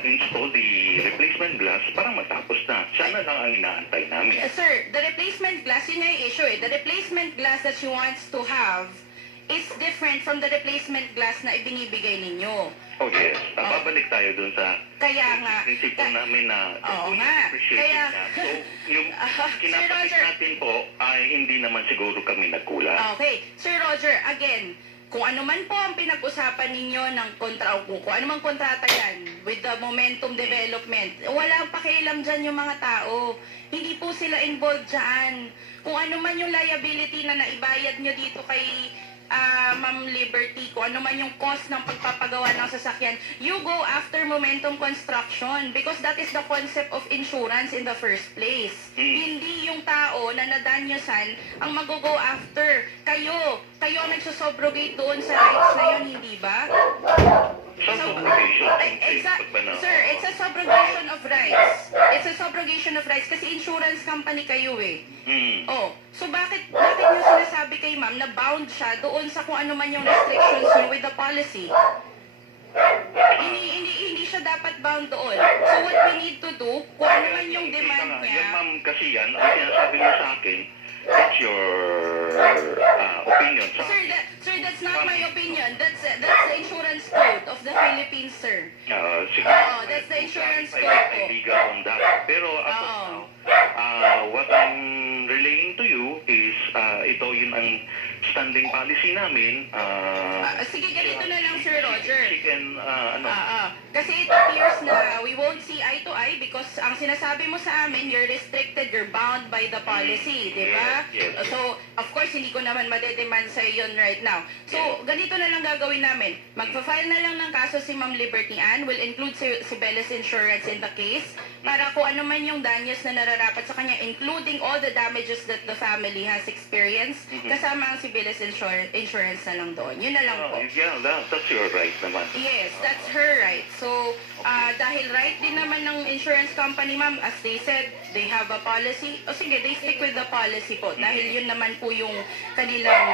install the replacement glass para matapos na. Siya na lang ang inaantay namin. Sir, the replacement glass, yun yung issue eh. The replacement glass that she wants to have is different from the replacement glass na ibinibigay ninyo. Oh yes. Babalik tayo dun sa prinsipyo namin na appreciate na. So, yung kinapakit natin po ay hindi naman siguro kami nagkulang. Okay. Sir Roger, again, kung ano man po ang pinag-usapan ninyo ng kung ano man kontrata yan with the Momentum Development, walang pakialam dyan yung mga tao. Hindi po sila involved dyan. Kung ano man yung liability na naibayad nyo dito kay Ma'am Liberty, kung ano man yung cost ng pagpapagawa ng sasakyan, you go after Momentum Construction because that is the concept of insurance in the first place. Hindi yung tao na nadanyosan ang mag-go after. Kayo ang nagsusubrogate doon sa rights na yun, hindi ba? Sir, it's a subrogation of rights. It's a subrogation of rights kasi insurance company kayo eh. So bakit nyo sinasabi kay ma'am na bound siya doon sa kung ano man yung restrictions nyo with the policy? Hindi siya dapat bound doon. So what we need to do, kung ano man yung demand niya... Ma'am, kasi yan, ang sinasabi mo sa akin, it's your opinion. Sir, that's not my opinion. That's the insurance code of the Philippines, sir. That's the insurance code po. Legal on that. Pero what I'm relaying to you is ito yun ang standing policy namin. Sige, ganito na lang, Sir Roger. Kasi it appears na we won't see eye to eye because ang sinasabi mo sa amin, you're restricted, you're bound by the policy, di ba? Yes. So, of course, hindi ko naman madedemand sa yun right now. So, ganito na lang gagawin namin. Magpa-file na lang ng kaso si Ma'am Liberty Ann, will include si Bellis Insurance in the case, para kung ano man yung danyos na nararapat sa kanya, including all the damages that the family has experienced, kasama ang si Bellis Insurance na lang doon. Yun na lang po. Yeah, that's your right naman. Yes, that's her right. So, dahil right din naman ng insurance company, ma'am, as they said, they have a policy. Sige, they stick with the policy po. Dahil yun naman po yung kanilang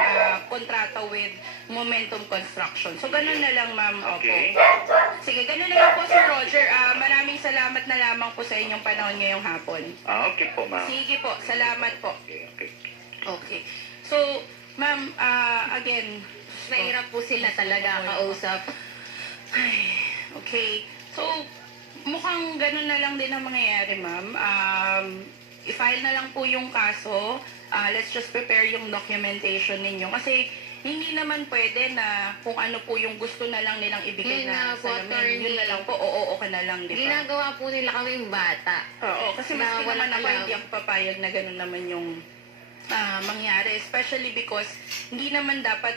kontrata with Momentum Construction. So, ganun na lang, ma'am. Okay. Sige, ganun na lang po, Sir Roger. Maraming salamat na lamang po sa inyong panahon ngayong hapon. Okay po, ma'am. Sige po, salamat po. Okay. So, ma'am, again, mahirap po sila talaga kausap. Okay. So, mukhang ganun na lang din ang mangyayari, ma'am. I-file na lang po yung kaso. Let's just prepare yung documentation ninyo. Kasi, hindi naman pwede na kung ano po yung gusto na lang nilang ibigay na salamin. Yun na lang po, oo ka na lang, di ba? Ginagawa po nila kaming bata. Oo, kasi maski naman ako, hindi ako papayag na ganun naman yung mangyari. Especially because hindi naman dapat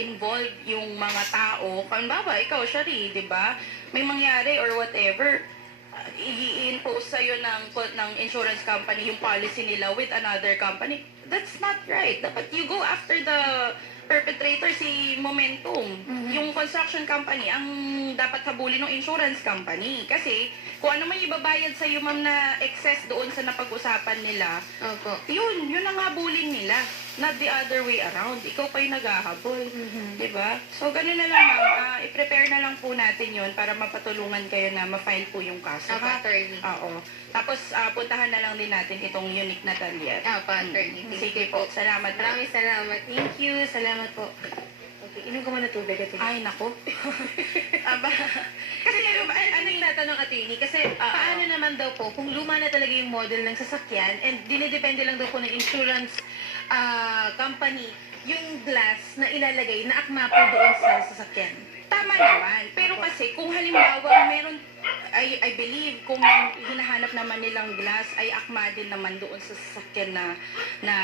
involved yung mga tao. Halimbawa, ikaw, Shari, di ba? May mangyari or whatever, i-impose sa'yo ng insurance company yung policy nila with another company. That's not right. Dapat you go after the perpetrator, si Momentum. Yung construction company, ang dapat habulin ng insurance company. Kasi, kung ano man ibabayad sa'yo, ma'am, na excess doon sa napag-usapan nila, yun ang habulin nila. Not the other way around. Ikaw pa yung naghahabol. Diba? So, ganun na lang, ma'am. I-prepare na lang po natin yun para mapatulungan kayo na ma-file po yung kaso. Attorney. Oo. Tapos, puntahan na lang din natin itong Unique Natalia. Attorney. Sige po. Salamat. Maraming salamat. Thank you. Salamat po. Okay, inom ko muna tubig. Ay, nako. Kasi ano yung tatanong, attorney? Kasi paano naman daw po, kung luma na talaga yung model ng sasakyan and dinidepende lang daw po ng insurance company, yung glass na ilalagay na akma po doon sa sasakyan. Tama naman. Pero kasi kung halimbawa meron, I believe kung hinahanap naman nilang glass ay akma din naman doon sa sasakyan na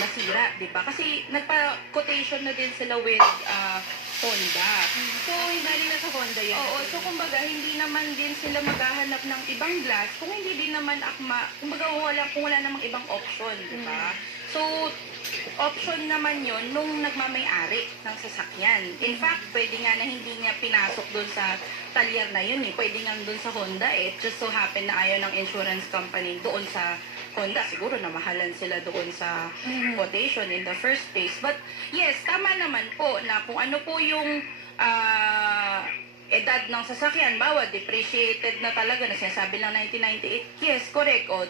nasira, di ba? Kasi nagpa-quotation na din sila with Honda. So, hindi na sa Honda yan? Oo. So, kumbaga, hindi naman din sila maghahanap ng ibang glass kung hindi din naman akma, kumbaga, kung wala namang ibang option, di ba? So, option naman yon nung nagmamay-ari ng sasakyan. In fact, pwede nga na hindi niya pinasok doon sa talyer na yun eh. Pwede nga doon sa Honda eh. Just so happen na ayaw ng insurance company doon sa Honda. Siguro na mahalan sila doon sa quotation in the first place. But yes, tama naman po na kung ano po yung edad ng sasakyan, bawa depreciated na talaga na sinasabi lang 1998. Yes, correct. O,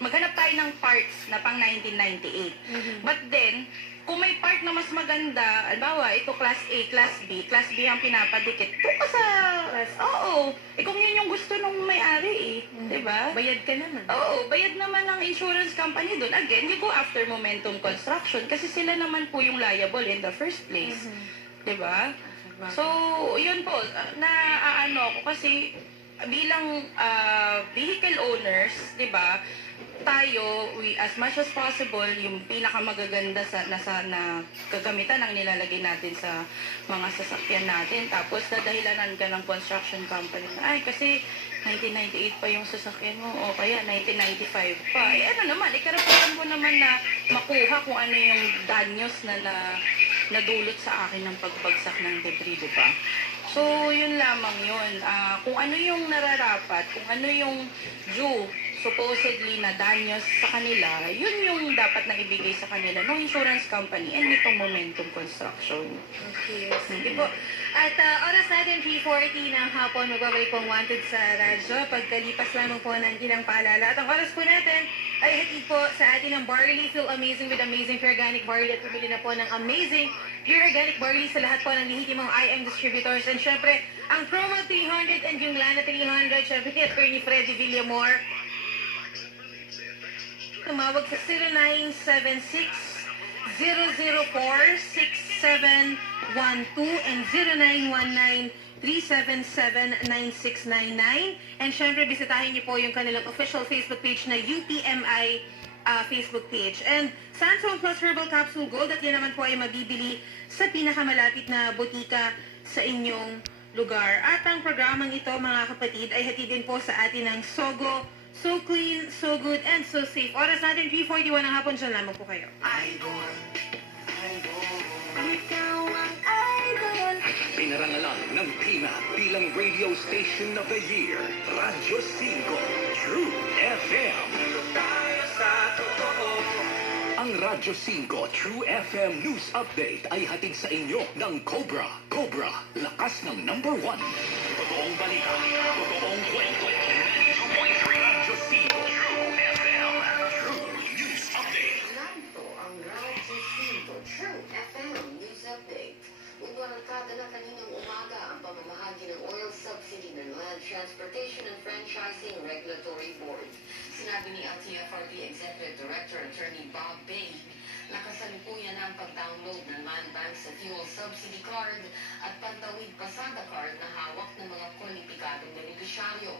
maghanap tayo ng parts na pang 1998. But then, kung may part na mas maganda, albawa, ito class A, class B ang pinapadikit. Doon ka sa oo. Kung yun yung gusto nung may-ari eh. Diba? Bayad ka naman. Oo, bayad naman ng insurance company doon. Again, you go after Momentum Construction kasi sila naman po yung liable in the first place. Diba? So, yun po, naaano ko kasi bilang vehicle owners, 'di ba? Tayo, as much as possible, yung pinakamagaganda na kagamitan ang nilalagay natin sa mga sasakyan natin. Tapos, dadahilanan ka ng construction company na, ay, kasi 1998 pa yung sasakyan mo, o kaya 1995 pa. Eh, ano naman, karapatan ko naman na makuha kung ano yung danyos na nadulot sa akin ng pagbagsak ng debris, di ba? So, yun lamang yun. Kung ano yung nararapat, kung ano yung due, supposedly na danyos sa kanila, yun yung dapat na ibigay sa kanila ng insurance company and itong Momentum Construction. Okay, sige po. At oras natin 3:40 ng hapon, magbabalik pong Wanted sa radyo. Pagkalipas lamang po ng ilang paalala. At ang oras po natin ay hatid po sa atin ng barley. Feel amazing with amazing pure organic barley. At pumili na po ng amazing pure organic barley sa lahat po ng lehitimong IM distributors. And syempre, ang promo 300 and yung Lana 300, syempre ni Attorney Freddy Villamor. Tumawag sa 0976-004-6712 and 0919-377-9699. And syempre, bisitahin niyo po yung kanilang official Facebook page na UPMI Facebook page. And Sanson Plus Herbal Capsule Gold, at yan naman po ay mabibili sa pinakamalapit na botika sa inyong lugar. At ang programang ito, mga kapatid, ay hatid din po sa atin ng Sogo. So clean, so good, and so safe. Oras natin, 3:41 ng hapon. Diyan lamang po kayo. Pinarangalan ng PINA bilang Radio Station of the Year, Radyo 5 True FM. Ang Radyo 5 True FM News Update ay hatid sa inyo ng Cobra. Cobra, lakas ng #1. Totoong balita, totoong kwento. 92.3 Radyo 5 True FM. True News Update. Narito ang Radyo 5 True FM News Update. Umarangkada na kaninang umaga ang pamamahagi ng oil subsidy ng Land Transportation and Franchising Regulatory Board. Sinabi ni LTFRB Executive Director Attorney Bob Bay, nakasalukuyan ang pag-download ng Land Bank sa Fuel Subsidy Card at Pantawid Pasada Card na hawak ng mga kwalipikadong benepisyaryo.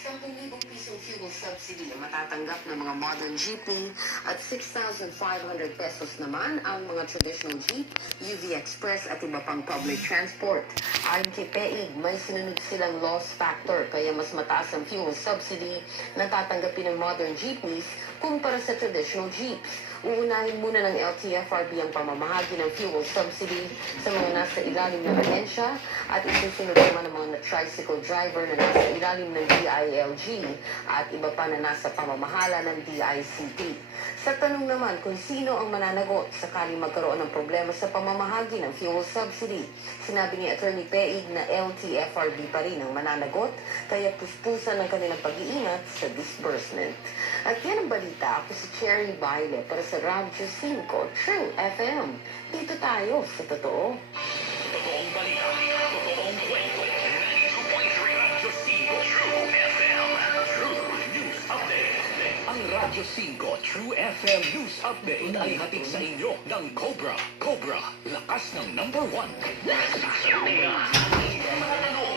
10,000 pisong fuel subsidy ang matatanggap ng mga modern jeepney at 6,500 pesos naman ang mga traditional jeep, UV Express at iba pang public transport. Ayon kay PEIG, may sinunod silang loss factor kaya mas mataas ang fuel subsidy na tatanggapin ng modern jeepneys kumpara sa traditional jeeps. Uunahin muna ng LTFRB ang pamamahagi ng fuel subsidy sa mga nasa ilalim ng ahensya at isusunod naman ng mga tricycle driver na nasa ilalim ng DILG at iba pa na nasa pamamahala ng DICT. Sa tanong naman kung sino ang mananagot sakaling magkaroon ng problema sa pamamahagi ng fuel subsidy, sinabi ni Attorney Peig na LTFRB pa rin ang mananagot kaya puspusan ng kanilang pag-iingat sa disbursement. At yan ang balita. Ako si Cherry Baile para sa Radyo 5 True FM. Dito tayo sa totoo. Totoong balita, totoong kwento. 92.3 Radyo 5 True FM. True News Update. Ang Radyo 5 True FM News Update ay hatid sa inyo ng Cobra. Cobra, lakas ng number 1.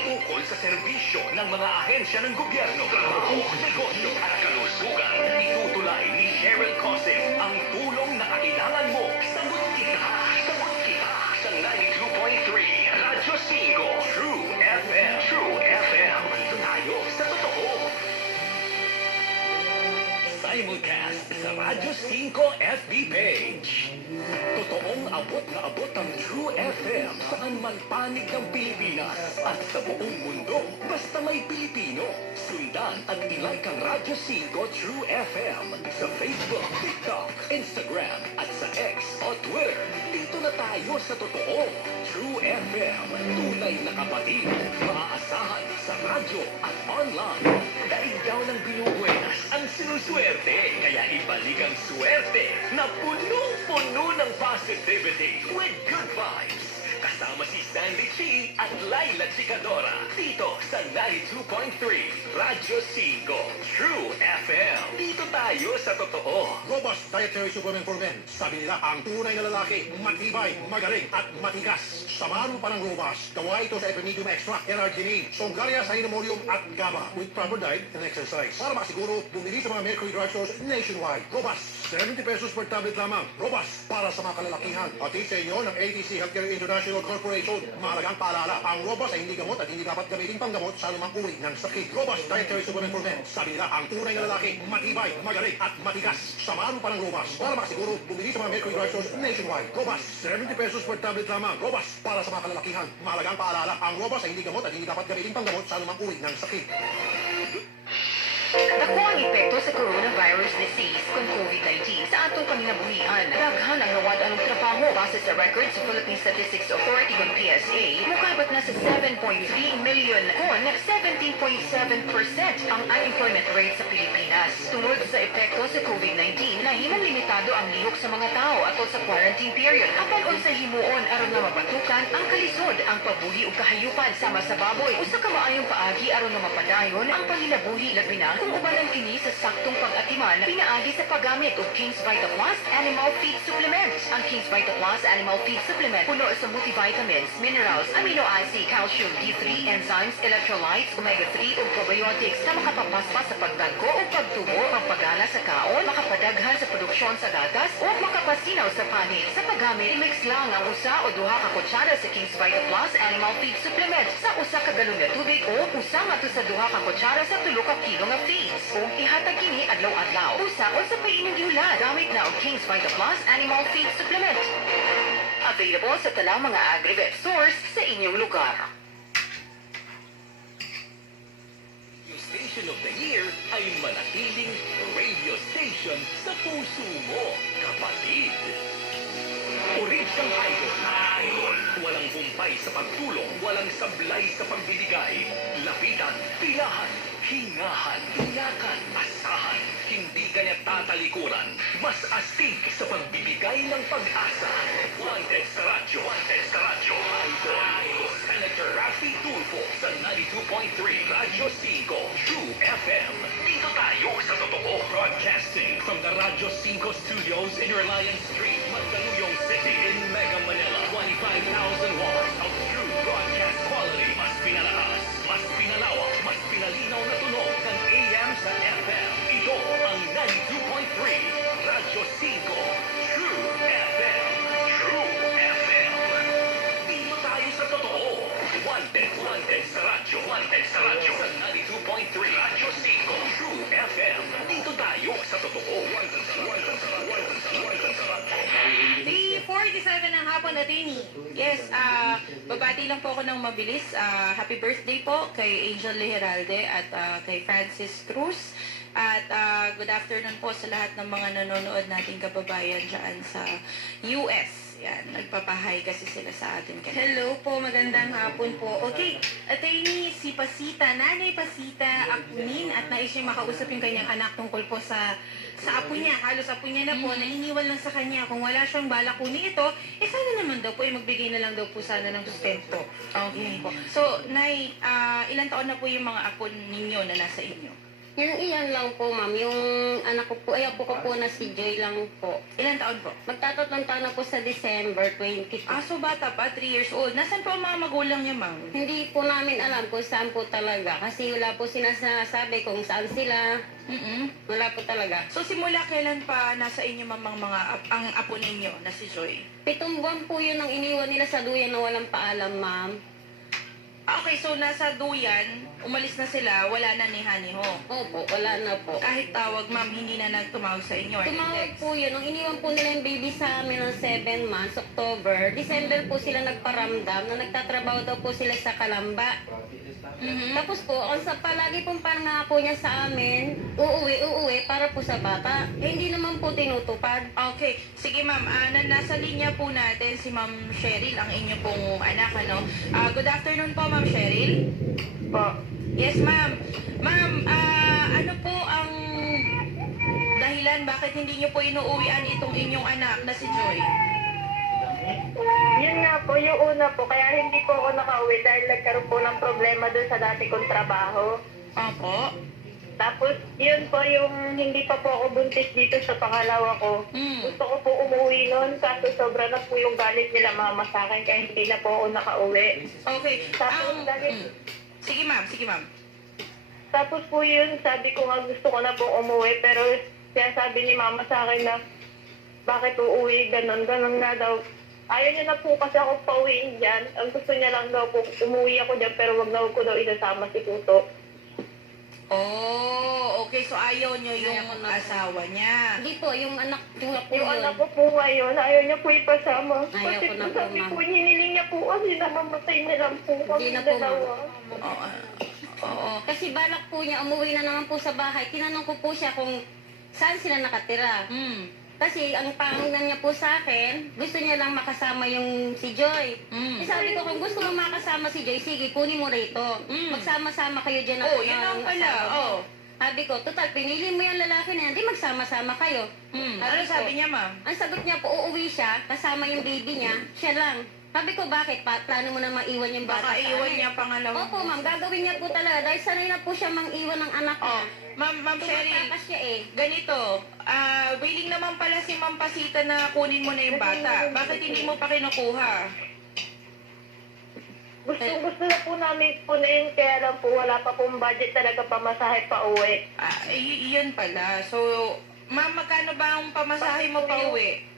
Ukol sa serbisyo ng mga ahensya ng gobyerno, negosyo at kalusugan. Itutulay ni Cheryl Cosing ang tulong na kailangan mo. Sagot kita sa 92.3 Radyo 5 True FM. True FM. Tayo sa totoo. Simulcast sa Radyo 5 FB page. Totoong abot na abot ang True FM saan man panig ng Pilipinas at sa buong mundo. Basta may Pilipino. Sundan at ilike ang Radyo 5 True FM sa Facebook, TikTok, Instagram at sa X o Twitter. Dito na tayo sa totoo. True FM. Tunay na kapatid. Maaasahan sa radyo at online. Dahil daw ng binubuenas ang sinuswerte. Kaya ibalik ang swerte na punong-puno ng positivity with good vibes. Kasama si Stanley Chi at Laila Chicadora dito sa 92.3 Radyo 5 True FM. Dito tayo sa totoo. Robust dietary supplement for men. Sabi nila, ang tunay na lalaki, matibay, magaling at matigas. Samahan mo pa ng Robust. Gawa ito sa Epimedium Extra, L-Arginine, Songaria, Cinnamomum at GABA with proper diet and exercise. Para masiguro, bumili sa mga Mercury drugstores nationwide. Robust, 70 pesos per tablet lamang. Robust para sa mga kalalakihan. Hatid sa inyo ng ATC Healthcare International Corporation. Mahalagang paalala, ang Robust ay hindi gamot at hindi dapat gamitin panggamot sa anumang uri ng sakit. Robust dietary supplement for men. Sabi nila, ang tunay na lalaki, matibay, magaling at matigas. Samahan mo pa ng Robust. Para makasiguro, bumili sa mga Mercury drugstores nationwide. Robust, 70 pesos per tablet lamang. Robust para sa mga kalalakihan. Mahalagang paalala, ang Robust ay hindi gamot at hindi dapat gamitin panggamot sa anumang uri ng sakit. Dako ang epekto sa coronavirus disease kung COVID-19 sa atong kinabuhian. Daghan ang nawad ang trabaho base sa records sa Philippine Statistics Authority kung PSA. Mukabat na sa 7.3 million kung 17.7% ang unemployment rate sa Pilipinas. Tungod sa epekto sa COVID-19, nahimong limitado ang lihok sa mga tao atol sa quarantine period. Apan unsa himuon aron na mabatukan ang kalisod, ang pabuhi ug kahayupan sama sa baboy. Usa ka maayong paagi aron na mapadayon ang pangilabuhi labi na kung ubalang kini sa saktong pag-atiman pinaagi sa paggamit og King's Vita Plus Animal Feed Supplement. Ang King's Vita Plus Animal Feed Supplement puno sa multivitamins, minerals, amino acid, calcium, D3, enzymes, electrolytes, omega-3 ug probiotics na makapapaspas sa pagdagko o pagtubo, pagpagana sa kaon, makapadaghan sa produksyon sa gatas o makapasinaw sa panit. Sa paggamit, i-mix lang ang usa o duha ka kutsara sa King's Vita Plus Animal Feed Supplement sa usa ka galon nga tubig o usa ngadto sa duha ka kutsara sa 3 ka kilo nga feeds. Kung ihatag kini adlaw-adlaw, usaon sa paining yulan. Gamit na og King's Vita Plus Animal Feed Supplement. Available sa tanang mga agri-vet stores sa inyong lugar. Yung Station of the Year ay manatiling radio station sa puso mo, kapatid. Original Idol. Walang bumpay sa pagtulong, walang sablay sa pagbibigay. Lapitan, pilahan, hingahan, iyakan, asahan. Hindi kanya tatalikuran. Mas astig sa pagbibigay ng pag-asa. Wanted sa radyo. Idol. Senator Raffy Tulfo sa 92.3 Radyo 5 True FM. Dito tayo sa totoo. Broadcasting from the Radyo 5 studios in Reliance Street, Mandaluyong City in Mega Manila. 25,000 watts of true broadcast quality. Mas pinalakas, mas pinalawak, mas pinalinaw na tunog ng Wanted sa radyo. Sa 92.3 Radyo 5 True FM. Dito tayo sa totoo. 3:47 ng hapon, Atini. Yes, babati lang po ako ng mabilis. Happy birthday po kay Angel Leheralde at kay Francis Cruz. At good afternoon po sa lahat ng mga nanonood nating kababayan dyan sa US. Yan, nagpapahay kasi sila sa atin. Hello po, magandang hapon po. Okay, Attorney, si Pasita, Nanay Pasita Akunin at nais niya makausap yung kanyang anak tungkol po sa apo niya. Halos apo niya na po, na iniwan lang sa kanya. Kung wala siyang balak kunin ito, sana naman daw po, magbigay na lang daw po sana ng sustento. Okay po. So, Nay, ilang taon na po yung mga apo ninyo na nasa inyo? Yung iyan lang po, ma'am. Yung anak ko po, ay apo ko po na si Joy lang po. Ilang taon po? Magtatatlong taon na po sa December 22. So bata pa, 3 years old. Nasaan po ang mga magulang niya, ma'am? Hindi po namin alam kung saan po talaga. Kasi wala po sinasabi kung saan sila. Wala po talaga. So simula kailan pa nasa inyo, ma'am, ang apo ninyo na si Joy? 7 buwan po yun ang iniwan nila sa duyan na walang paalam, ma'am. Okay, so nasa duyan, umalis na sila, wala na ni Haniho. Opo, wala na po. Kahit tawag, ma'am, hindi na nagtumawag sa inyo. Tumawag po yun. Nung iniwan po nila yung baby sa amin ng 7 months, October, December po sila nagparamdam na nagtatrabaho daw po sila sa Kalamba. Tapos po, ang sa palagi pong pangako niya sa amin, uuwi, para po sa bata. Hindi naman po tinutupad. Okay. Sige, ma'am. Nasa linya po natin si Ma'am Cheryl, ang inyo pong anak, ano? Good afternoon po, Ma'am Cheryl. Po. Yes, ma'am. Ma'am, ano po ang dahilan bakit hindi niyo po inuuwian itong inyong anak na si Joy? Yun nga po, yung una po, kaya hindi po ako nakauwi dahil nagkaroon po ng problema doon sa dati kong trabaho. Opo. Tapos, yun po yung hindi pa po ako buntis dito sa pangalawa ko. Gusto ko po umuwi noon, kaso sobra na po yung galit nila mama sa akin, kaya hindi na po ako nakauwi. Okay. Tapos, Sige, ma'am. Sige, ma'am. Tapos po yun, sabi ko nga gusto ko na po umuwi, pero kaya sabi ni mama sa akin na bakit uuwi, ganon nga daw. Ayaw niya na po kasi ako pauwiin dyan. Ang gusto niya lang daw po, umuwi ako dyan, pero wag na ko daw isasama si Tuto. Oh, okay. So ayaw niyo yung asawa niya. Hindi po, yung anak ko po Yung yun. anak ko po ngayon, ayaw niya po ipasama. Ayaw Kasi ko na po, sabi ma'am. po, hiniling niya po kasi na mamatay na lang po kami Hindi na po, dalawa. Oo. Kasi balak po niya, umuwi na naman po sa bahay. Tinanong ko po siya kung saan sila nakatira. Kasi ang pangunan niya po sa akin, gusto niya lang makasama yung si Joy. Sabi ko, kung gusto mo makasama si Joy, sige, kunin mo rito. Magsama-sama kayo dyan. Yun lang pala. Sabi ko, total, pinili mo yung lalaki na yan, di magsama-sama kayo. Ano sabi niya, ma'am? Ang sagot niya po, uuwi siya, kasama yung baby niya, siya lang. Sabi ko, bakit? Plano mo na maiwan yung bata Baka sa iwan amin? niya pangalawang Opo, ma'am, gagawin niya po talaga. Dahil sanay na po siya mang-iwan ng anak niya. Ma'am Cheryl, Tumatakas siya eh. ganito, willing naman pala si Ma'am Pasita na kunin mo na yung bata. Bakit hindi mo pa kinukuha? Gusto na po namin punayin, kaya lang po wala pa pong budget talaga pamasahe pa uwi. Yun pala. So, ma'am, magkano ba ang pamasahe mo pa uwi?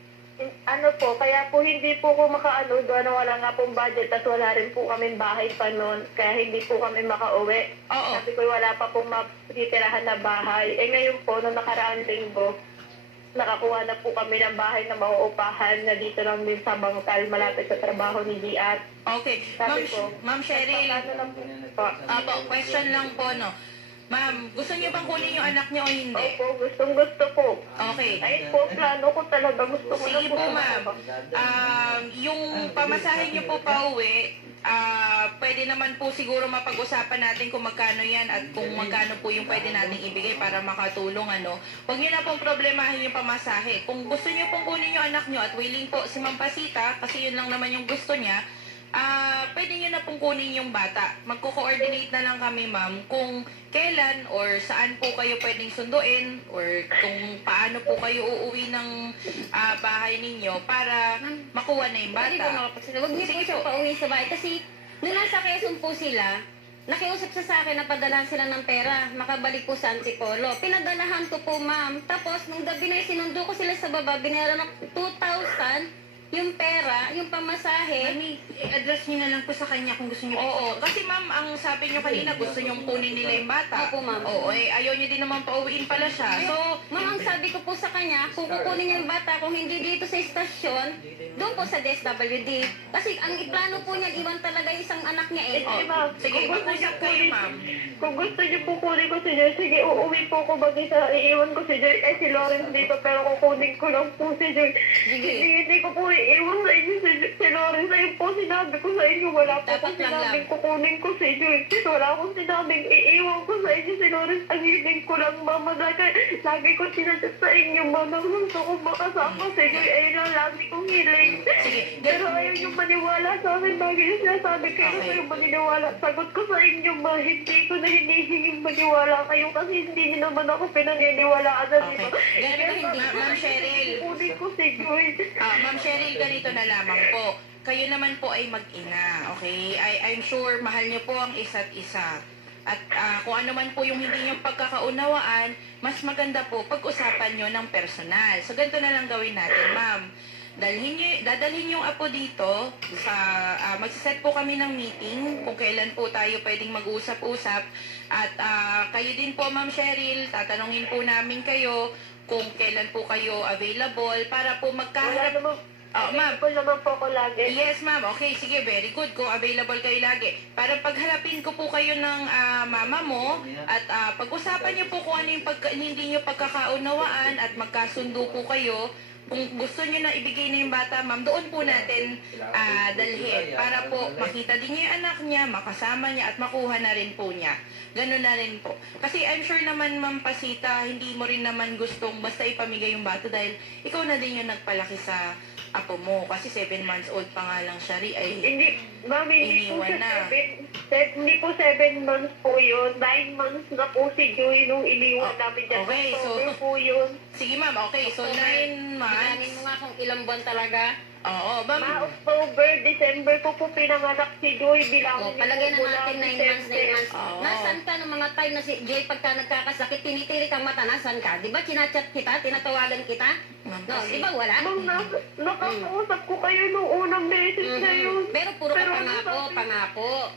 Ano po, kaya po hindi po ko makaano doon, wala nga pong budget, at wala rin po kaming bahay pa noon, kaya hindi po kami makauwi. Sabi ko, wala pa pong matitirahan na bahay. Ngayon po, nung nakaraang linggo, nakakuha na po kami ng bahay na mauupahan na dito lang din sa Bangkal, malapit sa trabaho ni Diat. Okay. Ma'am Cheryl, question lang po, no? Ma'am, gusto niyo bang kunin yung anak niyo o hindi? Opo, gusto po. Okay. Ayun po, plano ko talaga. Gusto ko na Sige po. po, ma'am. Yung pamasahe niyo po pa uwi, pwede naman po siguro mapag-usapan natin kung magkano yan at kung magkano po yung pwede natin ibigay para makatulong, ano. Huwag niyo na pong problemahin yung pamasahe. Kung gusto niyo pong kunin yung anak niyo at willing po si Ma'am Pasita, kasi yun lang naman yung gusto niya, pwede nyo na pong kunin yung bata. Magko-coordinate na lang kami, ma'am, kung kailan or saan po kayo pwedeng sunduin or kung paano po kayo uuwi ng bahay ninyo para makuha na yung bata. Huwag niyo po siya pauwi sa bahay kasi nung nasa Quezon po sila, nakiusap sa akin na padalahan sila ng pera, makabalik po sa Antipolo. Pinadalahan ko po, ma'am. Tapos, nung gabi na sinundo ko sila sa baba, binayaran ng 2,000. yung pera, yung pamasahe. Mami, i-address niyo na lang po sa kanya kung gusto niyo. Oo, kasi ma'am, ang sabi niyo kanina, gusto niyong kunin nila yung bata. Opo, ma'am. Oo, ayaw niyo din naman pauwiin pala siya. So, ma'am, ang sabi ko po sa kanya, kung kukunin niyo yung bata, kung hindi dito sa istasyon, doon po sa DSWD. Kasi ang iplano po niya, iwan talaga yung isang anak niya eh. Ma'am, sige, mag-usap kayo, ma'am. Kung gusto niyo po kunin ko si Joy, sige, uuwi po ko mag-isa. Iiwan ko si Joy. Si Lawrence dito, pero kukunin ko lang po si Joy. Hindi ko po iiwan sa inyo si Lawrence. Ayun po, sinabi ko sa inyo, wala po akong sinabing kukunin ko si Joy. Wala akong sinabing iiwan ko sa inyo si Lawrence. Ang hiling ko lang, mama, lagi ko sinadya sa inyo, mama, gusto ko makasama si Joy. Ayun lang, lagi kong hiling. Pero ayaw yung maniwala sa akin. Lagi yung sinasabi kayo kayo maniniwala. Sagot ko sa inyo, ma, hindi ko na hinihinging maniwala kayo kasi hindi niyo naman ako pinaniniwalaan na dito. Ganito hindi, Ma'am Cheryl. Kunin ko si Joy. Ma'am Cheryl, ganito na lamang po. Kayo naman po ay mag-ina, okay? I'm sure mahal niyo po ang isa't isa. At kung ano man po yung hindi niyo pagkakaunawaan, mas maganda po pag-usapan niyo ng personal. So ganito na lang gawin natin, ma'am. Dadalhin yung apo dito sa magsiset po kami ng meeting kung kailan po tayo pwedeng mag-usap-usap at kayo din po, Ma'am Cheryl, tatanungin po namin kayo kung kailan po kayo available para po magkaharap. Ma'am. naman po ako lagi. Yes, ma'am. Okay, sige, very good. Kung available kayo lagi. Para pagharapin ko po kayo ng mama mo at pag-usapan niyo po kung ano yung hindi niyo pagkakaunawaan at magkasundo po kayo. Kung gusto niyo na ibigay na yung bata, ma'am, doon po natin dalhin para po makita din niya yung anak niya, makasama niya at makuha na rin po niya. Ganun na rin po. Kasi I'm sure naman, Ma'am Pasita, hindi mo rin naman gustong basta ipamigay yung bata dahil ikaw na din yung nagpalaki sa apo mo. Kasi 7 months old pa nga lang siya, Hindi, mami, iniwan na. Hindi po 7 months po yun. 9 months na po si Joy nung iniwan namin dyan. Okay, so po yun. Sige, ma'am. Okay, so 9 months. Bilangin mo nga kung ilang buwan talaga. Oo, ma'am. October, December ko po pinanganak si Joy. Bilangin Palagay na natin 9 months, 9 months. Oo. Nasaan ka ng mga time na si Joy pagka nagkakasakit, tinitiri kang mata, nasaan ka? Di ba chinachat kita, tinatawagan kita? No, di ba wala? Nakakausap ko kayo nung unang beses na yun. Pero puro ka pangako.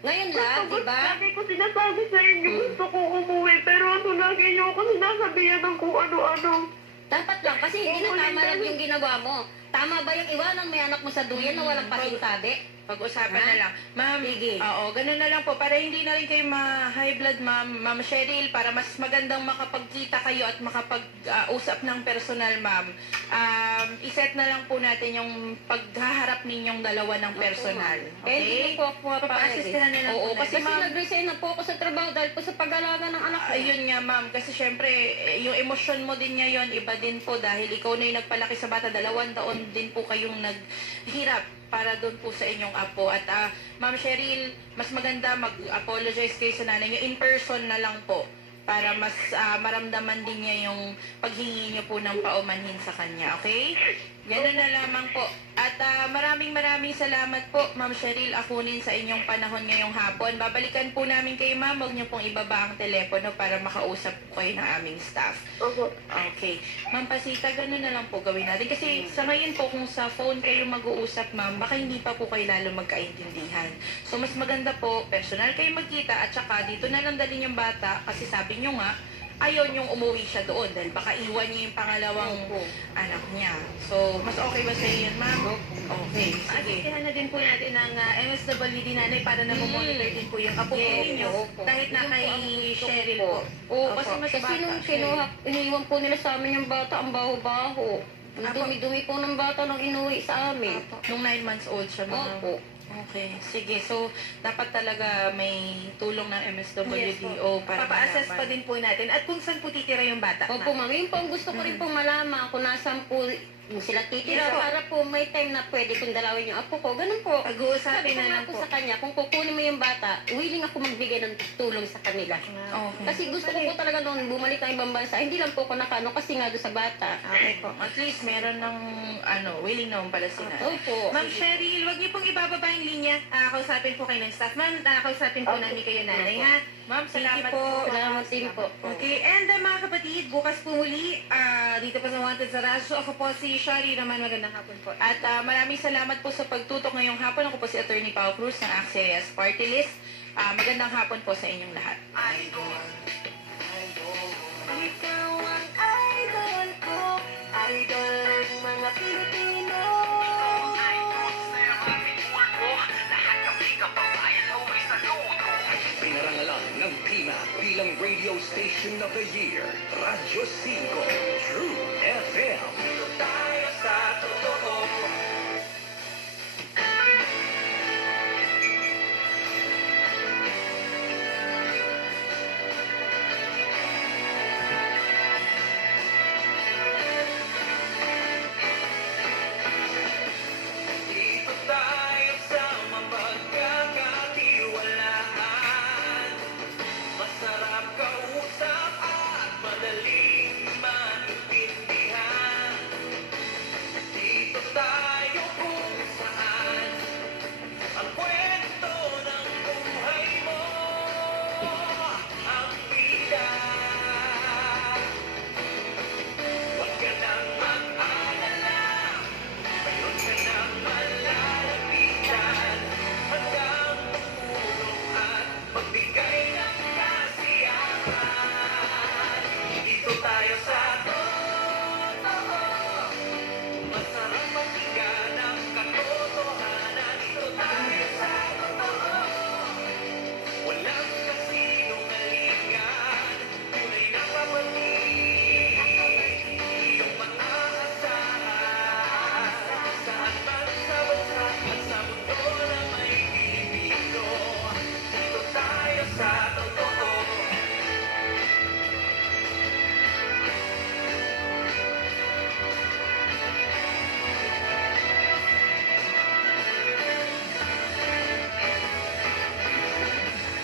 Ngayon lang, di ba? Lagi ko sinasabi sa inyo, gusto ko umuwi, pero lagi niyo ako sinasabihan ng kung ano-ano. Dapat lang, kasi hindi na tama lang yung ginagawa mo. Tama ba yung iwanan mo yung anak mo sa duyan na walang pasintabi? Pag-usapan na lang. Ma'am, oo, ganun na lang po. Para hindi na rin kayo ma-high blood, Ma'am Cheryl, para mas magandang makapagkita kayo at makapag-usap ng personal, ma'am. Iset na lang po natin yung paghaharap ninyong dalawa ng personal. Okay? Hindi po ako Papaasistahan na lang po natin. Kasi nag-resign na po ako sa trabaho dahil po sa pag-alaga ng anak ko. Ayun nga, ma'am. Kasi syempre, yung emosyon mo din ngayon, iba din po dahil ikaw na yung nagpalaki sa bata. 2 taon din po kayong naghirap para doon po sa inyong apo. At Ma'am Cheryl, mas maganda mag-apologize kayo sa nanay niyo in person na lang po para mas maramdaman din niya yung paghingi niyo po ng paumanhin sa kanya. Okay? Ganun na lamang po. At maraming salamat po, Ma'am Cheryl, akunin sa inyong panahon ngayong hapon. Babalikan po namin kayo, ma'am. Huwag niyo pong ibaba ang telepono para makausap po kayo ng aming staff. Okay. Ma'am Pasita, ganun na lang po gawin natin. Kasi sa ngayon po, kung sa phone kayo mag-uusap, ma'am, baka hindi pa po kayo lalo magkaintindihan. So, mas maganda po, personal kayo magkita at saka dito na lang dalhin yung bata kasi sabi niyo nga, ayaw niyong umuwi siya doon dahil baka iwan niya yung pangalawang anak niya. So, mas okay ba sa iyo yun, ma'am? Okay, sige. Asistihan na din po natin ng MSWD nanay para na monitor din po yung apo ninyo kahit na kay Cheryl po. Oo, kasi mas bata. Kasi nung iniwan po nila sa amin yung bata, ang baho-baho. Ang dumi-dumi po ng bata nung inuwi sa amin. Nung 9 months old siya, ma'am? Opo. Okay, sige. So, dapat talaga may tulong ng MSWDO para papa-assess pa din po natin. At kung saan po titira yung bata? Opo, ma'am. Yun po ang gusto ko rin pong malaman kung nasaan po sila titira para po may time na pwede kong dalawin yung apo ko. Ganun po. Pag-uusapin na lang po sa kanya, kung kukunin mo yung bata, willing ako magbigay ng tulong sa kanila. Okay. Kasi gusto ko po talaga noon bumalik ng ibang bansa. Hindi lang po ako nakano kasi nga doon sa bata. Okay po. At least meron ng willing naman pala sila. Opo. Ma'am Cheryl, huwag niyo pong ibababa yung linya. Kausapin po kayo ng staff. Ma'am, kausapin po namin kayo nanay, ha? Ma'am, salamat po. Salamat din po. Okay, and mga kapatid, bukas po muli, dito po sa Wanted sa Radyo, ako po si Shari naman, magandang hapon po. At maraming salamat po sa pagtutok ngayong hapon. Ako po si Attorney Pao Cruz ng AXIS Party List. Magandang hapon po sa inyong lahat. Ikaw ang idol ko, idol ng mga Pilipino. Pinarangalan ng Tina bilang Radio Station of the Year, Radyo 5, True FM. Tayo sa totoo. Dito tayo sa mapagkakatiwalaan. Masarap kausap at madaling maintindihan. Dito tayo kung saan ang kwento ng buhay mo ang bida. Huwag ka nang mag-alala, mayroon ka nang malalapitan. Hanggang tumulong at magbigay ng kasiyahan. Dito tayo sa totoo. Masarap pakinggan ang katotohanan. Dito tayo sa totoo. Walang kasinungalingan. Tunay na kapatid. Iyong maaasahan. Saan man sa bansa at sa mundo na may Pilipino. Dito tayo sa totoo.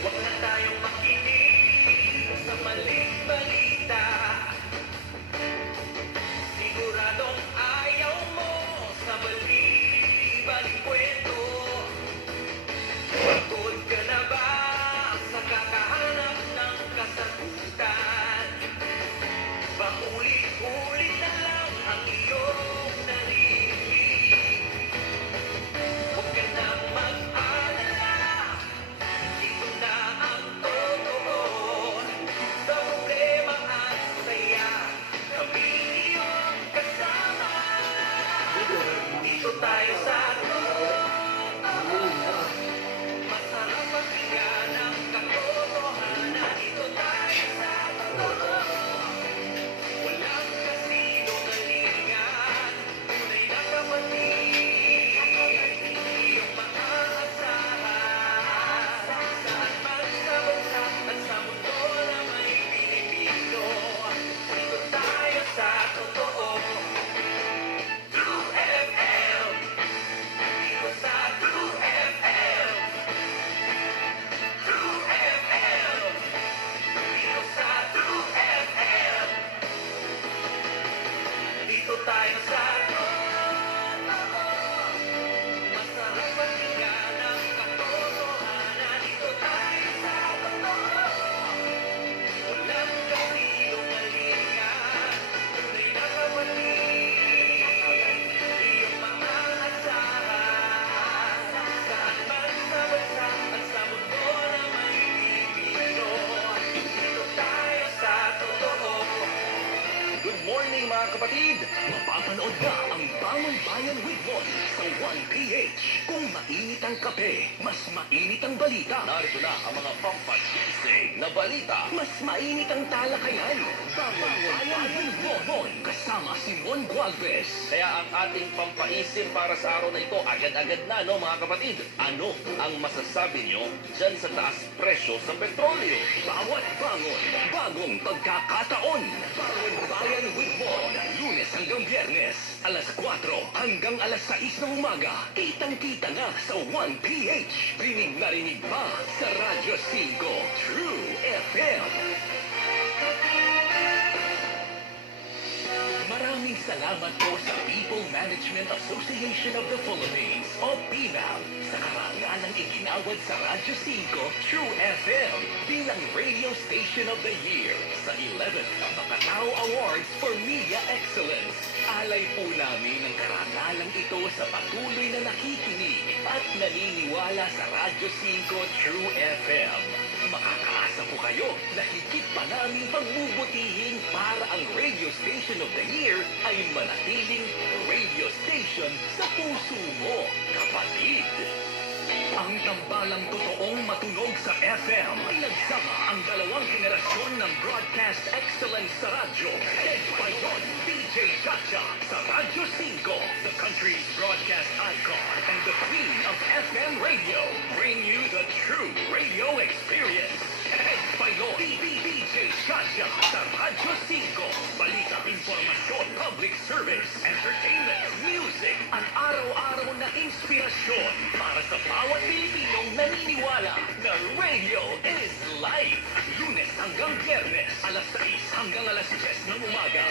Huwag na tayong makinig sa maling balita. Siguradong ayaw mo sa bali-baling kwento. Pagod ka na ba sa kakahanap ng kasagutan? Paulit-ulit na lang ang iyong narinig. Huwag ka nang mag-alala, ito na ang totoo. Sa problema at saya, kami iyong kasama. Dito tayo sa totoo. Masarap pakinggan ang katotohanan. Dito tayo sa totoo. Walang kasinungalingan. Tunay na kapatid. Iyong maaasahan. Saan man sa bansa at sa mundo na may Pilipino. Dito tayo sa totoo. True FM. Dito sa True FM. True FM. Dito sa True FM. Dito tayo sa totoo. Masarap pakinggan ang katotohanan. Dito tayo sa totoo. Walang kasinungalingan. Tunay na kapatid. Iyong maaasahan. Saan man sa bansa at sa mundo na may Pilipino. Dito tayo sa totoo. Good morning mga kapatid! Mapapanood ka ang Bangon Bayan with Mon sa 1PH. Kung mainit ang kape, mas mainit ang balita. Narito na ang mga pampagising na balita. Mas mainit ang talakayan. Bangon Bayan with Mon kasama si Mon Gualvez. Kaya ang ating pampaisip para sa araw na ito, agad-agad na, no mga kapatid? Ano ang masasabi nyo dyan sa taas presyo sa petrolyo? Bawat bangon, bagong pagkakataon. Bangon Bayan with Mon, Lunes hanggang Biyernes, alas 4 hanggang alas 6 ng umaga. Kitang-kita na sa 1PH. Rinig na rinig pa sa Radyo 5, True FM. Maraming salamat po sa People Management Association of the Philippines o PMAP sa karangalang iginawad sa Radyo 5 True FM bilang Radio Station of the Year sa 11th Makatao Awards for Media Excellence. Alay po namin ang karangalang ito sa patuloy na nakikinig at naniniwala sa Radyo 5 True FM. Makakaasa po kayo na higit pa namin pagbubutihin para ang Radio Station of the Year ay manatiling radio station sa puso mo, kapatid. Ang tambalang totoong matunog sa FM ay nagsama ang dalawang henerasyon ng broadcast excellence sa radyo. Ted Payon, DJ Chacha sa Radyo 5, the country's broadcast icon and the queen of FM radio. Bring you the true radio experience. Ted Payon, DJ Chacha sa Radyo 5. Balita, informasyon, public service, entertainment, music, ang araw-araw na inspirasyon para sa bawat Pilipinong naniniwala na radio is life. Lunes hanggang Biyernes, alas 6 hanggang alas 10 ng umaga.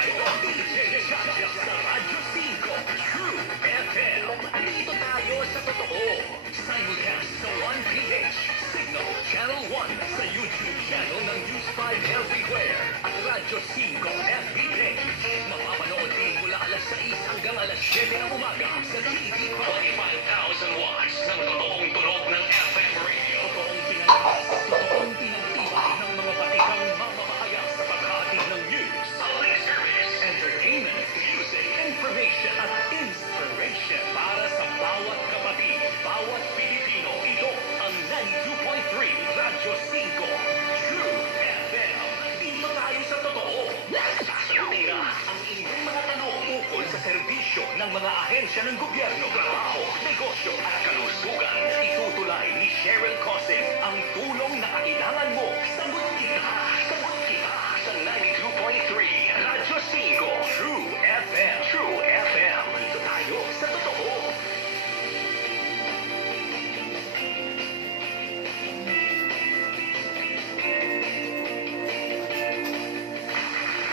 Payon, DJ Chacha sa Radyo 5, True FM. Dito tayo sa totoo. Simulcast sa 1PH, Signal Channel 1 sa YouTube channel ng News 5 Everywhere at Radyo 5 FB page. Mapapanood din mula alas 6 hanggang alas 7 ng umaga sa TV 25,000 watts ng totoong tunog ng FM radio. Totoong pinangas, totoong pinagtibay ng mga batikang mamamahayag sa paghahatid ng news, public service, entertainment, music, information at inspiration para sa bawat kapatid, bawat Pilipino. Ito ang 92.3 Radyo 5 True FM. Dito tayo sa totoo. Sasagutin na ang inyong mga tanong ukol sa serbisyo ng mga ahensya ng gobyerno, trabaho, negosyo at kalusugan. Itutulay ni Cheryl Cosim ang tulong na kailangan mo. Sagot kita sa 92.3 Radyo 5 True FM. True FM. Dito tayo sa totoo.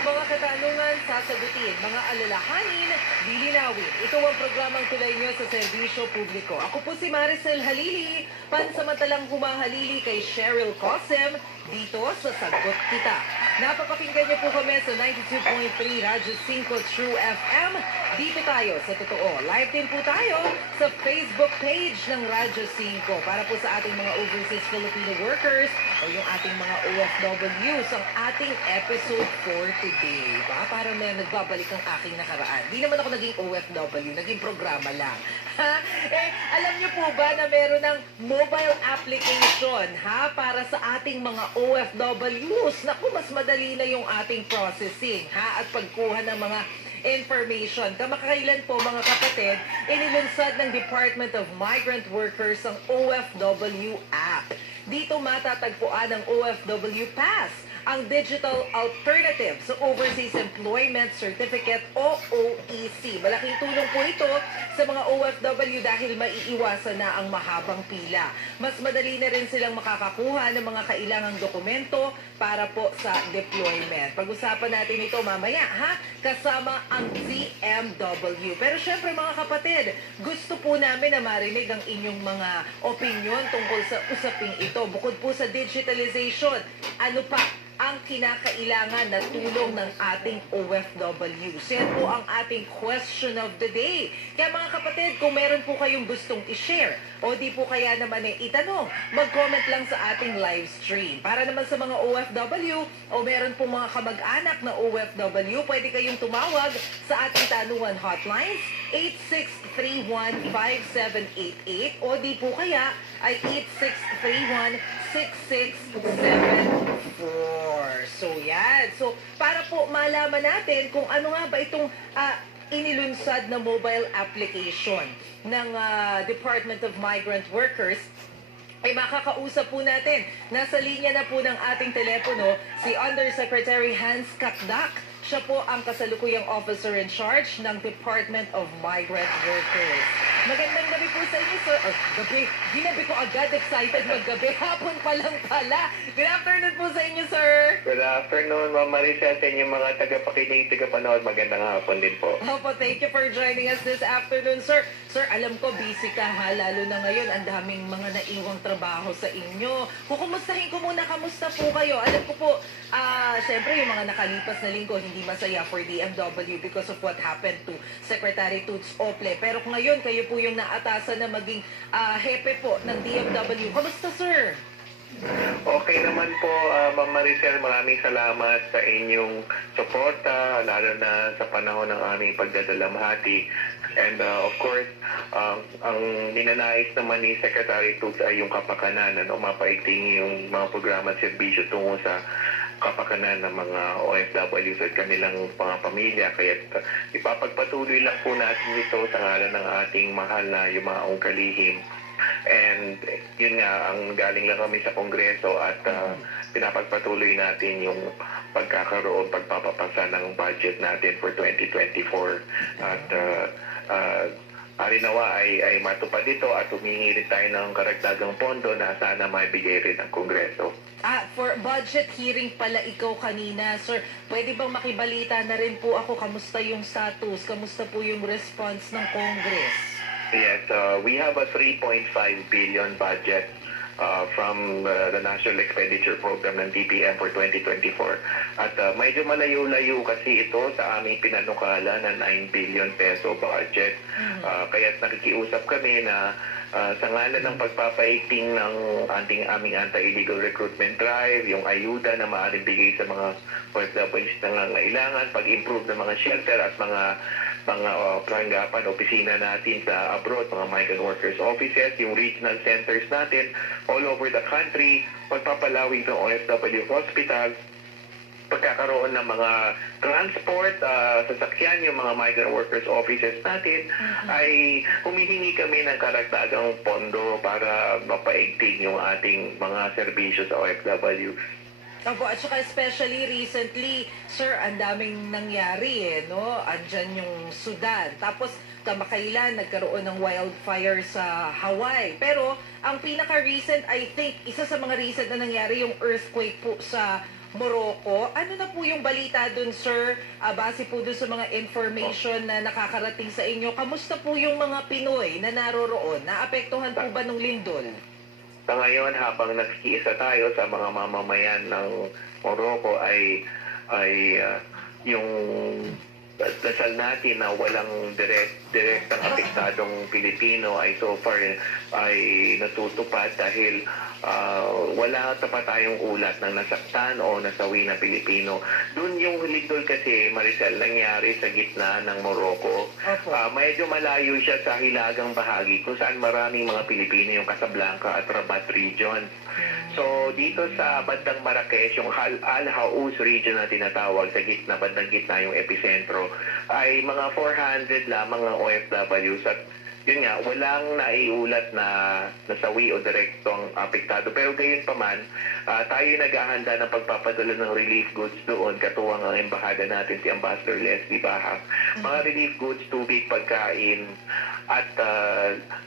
Mga katanungan, sasagutin. Mga alalahanin, lilinawin. Ito ang programang tulay nyo sa serbisyo publiko. Ako po si Maricel Halili, pansamantalang humahalili kay Cheryl Cosim dito sa Sagot Kita. Napapakinggan niyo po kami sa 92.3 Radyo 5 True FM. Dito tayo sa totoo. Live din po tayo sa Facebook page ng Radyo 5 para po sa ating mga overseas Filipino workers o yung ating mga OFWs ang ating episode for today. Parang may nagbabalik ang aking nakaraan. Di naman ako naging OFW, naging programa lang. Alam niyo po ba na meron ng mobile application para sa ating mga OFWs? Naku, mas madali na yung ating processing at pagkuha ng mga information. Kamakailan po mga kapatid, inilunsad ng Department of Migrant Workers ang OFW app. Dito matatagpuan ang OFW Pass, ang digital alternative sa Overseas Employment Certificate o OEC. Malaking tulong po ito sa mga OFW dahil maiiwasan na ang mahabang pila. Mas madali na rin silang makakakuha ng mga kailangang dokumento para po sa deployment. Pag-usapan natin ito mamaya, kasama ang DMW. Pero syempre mga kapatid, gusto po namin na marinig ang inyong mga opinion tungkol sa usaping ito. Bukod po sa digitalization, ano pa ang kinakailangan na tulong ng ating OFW? Yan po ang ating question of the day. Kaya mga kapatid, kung meron po kayong gustong i-share o di po kaya naman itanong, mag-comment lang sa ating live stream. Para naman sa mga OFW o meron po mga kamag-anak na OFW, pwede kayong tumawag sa ating tanungan hotlines 8631-5788 o di po kaya ay 8631-6674. So yan. So para po malaman natin kung ano nga ba itong inilunsad na mobile application ng Department of Migrant Workers, ay makakausap po natin. Nasa linya na po ng ating telepono si Undersecretary Hans Kakdak. Siya po ang kasalukuyang officer in charge ng Department of Migrant Workers. Magandang gabi po sa inyo, sir. Gabi. Ginabi ko agad. Excited maggabi. Hapon pa lang pala. Good afternoon po sa inyo, sir. Good afternoon, Ma'am Marisa, sa inyong mga tagapakinig, tagapanood. Magandang hapon din po. Opo, thank you for joining us this afternoon, sir. Sir, alam ko busy ka ha, lalo na ngayon. Ang daming mga naiwang trabaho sa inyo. Kukumustahin ko muna, kamusta po kayo? Alam ko po, syempre yung mga nakalipas na linggo, hindi masaya for DMW because of what happened to Secretary Toots Ople. Pero ngayon, kayo po yung naatasan na maging hepe po ng DMW. Kamusta, sir? Okay naman po, Ma'am Maricel, maraming salamat sa inyong suporta, lalo na sa panahon ng aming pagdadalamhati. And of course, ang ninanais naman ni Secretary Toots ay yung kapakanan, mapaigting yung mga programa at serbisyo tungo sa kapakanan ng mga OFWs at kanilang mga pamilya. Kaya ipapagpatuloy lang po natin ito sa ngalan ng ating mahal na yumaong kalihim. And yun nga, ang galing lang kami sa Kongreso at pinapagpatuloy natin yung pagkakaroon, pagpapapasa ng budget natin for 2024. At arinawa ay matupad ito at humingi rin tayo ng karagdagang pondo na sana maibigay rin ng Kongreso. For budget hearing pala ikaw kanina, sir. Pwede bang makibalita na rin po ako kamusta yung status, kamusta po yung response ng Congress? Yes, we have a 3.5 billion budget from the National Expenditure Program ng DPM for 2024. At medyo malayo-layo kasi ito sa aming pinanukala na 9 billion peso budget. Kaya nakikiusap kami na sa ngalan ng pagpapaigting ng aming anti-illegal recruitment drive, yung ayuda na maaaring bigay sa mga OFWs na nangangailangan, pag-improve ng mga shelter at mga tanggapan, opisina natin sa abroad, mga migrant workers offices, yung regional centers natin all over the country, pagpapalawig ng OFW hospitals, pagkakaroon ng mga transport, sasakyan, yung mga migrant workers offices natin, ay humihingi kami ng karagdagang pondo para mapaigting yung ating mga serbisyo sa OFW. Opo, at saka especially recently, sir, ang daming nangyari no? Andyan yung Sudan. Tapos kamakailan nagkaroon ng wildfire sa Hawaii. Pero ang pinaka-recent, I think, isa sa mga recent na nangyari yung earthquake po sa Morocco. Ano na po yung balita dun, sir? Base po dun sa mga information na nakakarating sa inyo. Kamusta po yung mga Pinoy na naroroon? Naapektuhan po ba ng lindol? Sa ngayon, habang nagkiisa tayo sa mga mamamayan ng Morocco ay yung dasal natin na walang direktang apektadong Pilipino ay so far ay natutupad dahil wala pa tayong ulat ng nasaktan o nasawi na Pilipino. Doon yung lindol kasi, Maricel, nangyari sa gitna ng Morocco. Medyo malayo siya sa hilagang bahagi kung saan maraming mga Pilipino, yung Casablanca at Rabat region. So, dito sa bandang Marrakesh, yung Al-Haous region na tinatawag, sa gitna, bandang gitna yung epicentro, ay mga 400 lamang ng OFWs at yun nga, walang naiulat na nasawi o direktong apektado. Pero gayon pa man, tayo naghahanda ng pagpapadala ng relief goods doon, katuwang ang embahada natin si Ambassador Leslie Bahas. Mga relief goods, tubig, pagkain, at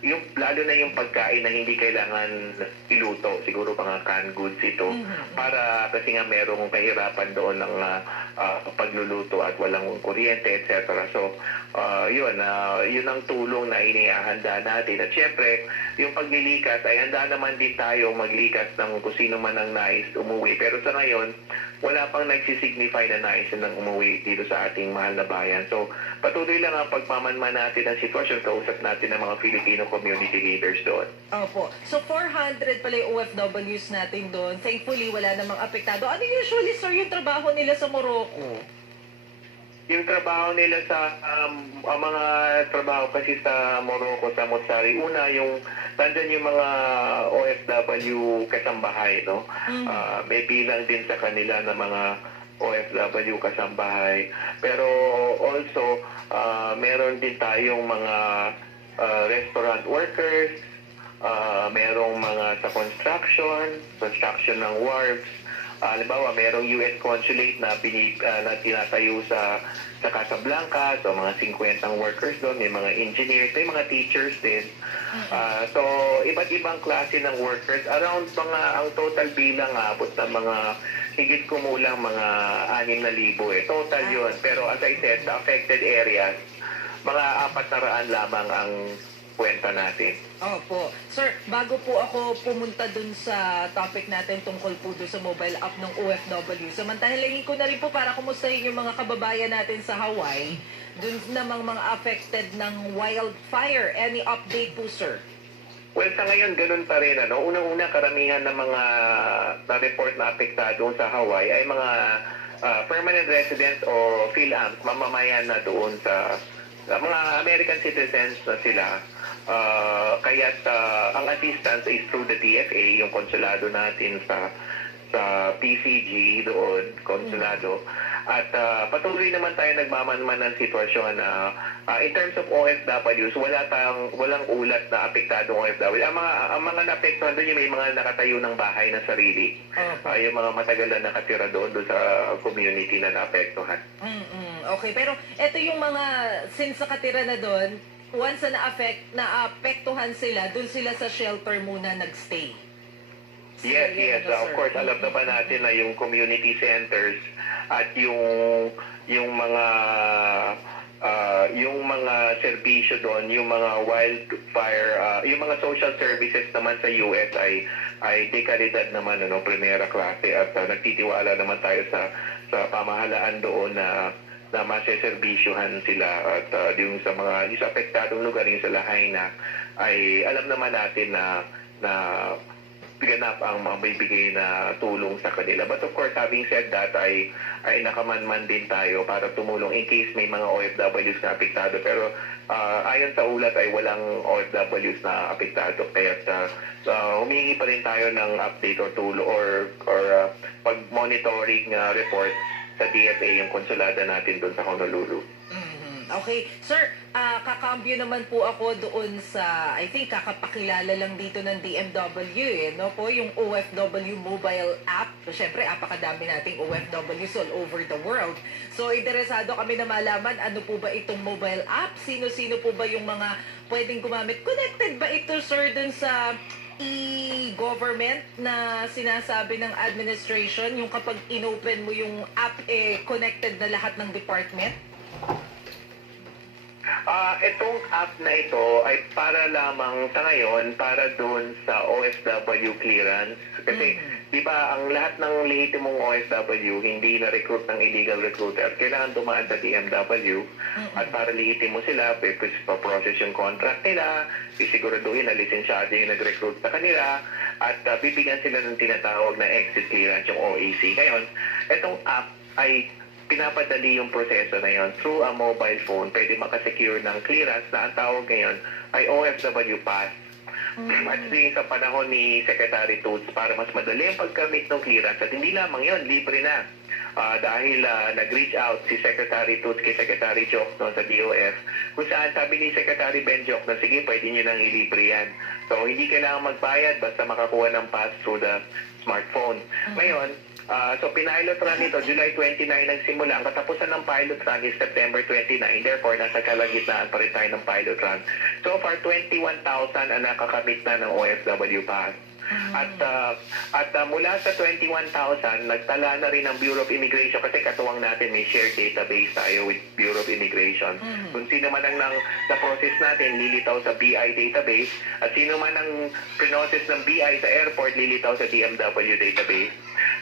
yung, lalo na yung pagkain na hindi kailangan iluto, siguro mga canned goods ito, para kasi nga merong kahirapan doon ng pagluluto at walang kuryente, etc. So, yun ang tulong na inihahanda natin. At syempre, yung paglilikas ay handa naman din tayo maglikas ng kung sino man ang nais umuwi. Pero sa ngayon, wala pang nagsisignify na nais ng umuwi dito sa ating mahal na bayan. So, patuloy lang ang pagmamanman natin ang sitwasyon. Kausap natin ng mga Filipino community leaders doon. Opo. So, 400 pala yung OFWs natin doon. Thankfully, wala namang apektado. Ano usually, sir, yung trabaho nila sa Morocco? Yung trabaho nila sa mga trabaho kasi sa Morocco, sa Motsari, una yung nandyan yung mga OFW kasambahay, no? May bilang din sa kanila na mga OFW kasambahay. Pero also, meron din tayong mga restaurant workers, merong mga sa construction ng wharves, halimbawa, merong US consulate na, na tinatayo sa Casablanca, so mga 50 workers doon, may mga engineers, may mga teachers din. So, iba't ibang klase ng workers. Around ang total bilang abot ng mga higit kumulang mga 6,000 Total yun. Pero as I said, sa affected areas, mga 400 lamang ang kwenta natin. Opo. Sir, bago po ako pumunta dun sa topic natin tungkol po dun sa mobile app ng OFW, samantalahin ko na rin po para kumustahin yung mga kababayan natin sa Hawaii, dun namang mga affected ng wildfire. Any update po, sir? Well, sa ngayon, ganun pa rin. Unang-una, karamihan ng mga na-report na apektado sa Hawaii ay mga permanent residents o PhilAMs, mamamayan na doon sa mga American citizens na sila. Kaya't ang assistance is through the DFA, yung konsulado natin sa PCG doon, konsulado. At patuloy naman tayo nagmamanman ng sitwasyon na in terms of OFWs, walang ulat na apektadong OFW. Ang mga naapektuhan doon, yung may mga nakatayo ng bahay na sarili. Yung mga matagal na nakatira doon sa community na naapektuhan. Okay, pero ito yung mga since nakatira na doon, once na naapektuhan sila, doon sila sa shelter muna nagstay. Yes. Of course, alam naman natin na yung community centers at yung mga serbisyo doon, yung mga wildfire, yung mga social services naman sa US ay dekalidad naman, primera klase, at nagtitiwala naman tayo sa pamahalaan doon na maseserbisyuhan sila, at yung sa apektadong lugar, yung sa Lahaina, ay alam naman natin na ganap ang mabibigay na tulong sa kanila. But of course, having said that, ay nakamanman din tayo para tumulong in case may mga OFWs na apektado. Pero ayon sa ulat ay walang OFWs na apektado. Kaya humingi pa rin tayo ng update or tulong or pag-monitoring report sa DFA, yung konsulada natin doon sa Honolulu. Okay. Sir, kakambyo naman po ako doon sa, I think, kakapakilala lang dito ng DMW, po, yung OFW mobile app. So, syempre, apakadami nating OFWs all over the world. So, interesado kami na malaman, ano po ba itong mobile app? Sino-sino po ba yung mga pwedeng gumamit? Connected ba ito, sir, doon sa e-government na sinasabi ng administration, yung kapag inopen mo yung app, connected na lahat ng department? Itong app na ito ay para lamang sa ngayon, para doon sa OFW clearance. Kasi, di ba, ang lahat ng lehitimong OFW, hindi na-recruit ng illegal recruiter, kailangan dumaan sa DMW. At para lehitimo sila, pa-process yung contract nila, isiguraduhin na lisensyado yung nag-recruit sa kanila, at bibigyan sila ng tinatawag na exit clearance, yung OAC. Ngayon, itong app ay pinapadali yung proseso na yon through a mobile phone. Pwede makasecure ng clearance na ang tawag ngayon ay OFW Pass. At sa panahon ni Secretary Toots, para mas madali ang pagkamit ng clearance, at hindi lamang yon, libre na. Dahil nag-reach out si Secretary Toots kay Secretary Joc sa DOF, kung saan sabi ni Secretary Ben Joc na sige, pwede nyo nang ilibre yan. So, hindi kailangan magbayad basta makakuha ng pass through the smartphone. Ngayon, so pinilot run nito, July 29 nagsimula. Ang katapusan ng pilot run is September 29. Therefore, nasa kalagitnaan pa rin tayo ng pilot run. So far, 21,000 ang nakakamit na ng OFW Pass. At mula sa 21,000, nagtala na rin ang Bureau of Immigration, kasi katuwang natin may shared database tayo with Bureau of Immigration. Kung sino man ang na-process natin, lilitaw sa BI database, at sino man ang pinoses ng BI sa airport, lilitaw sa DMW database.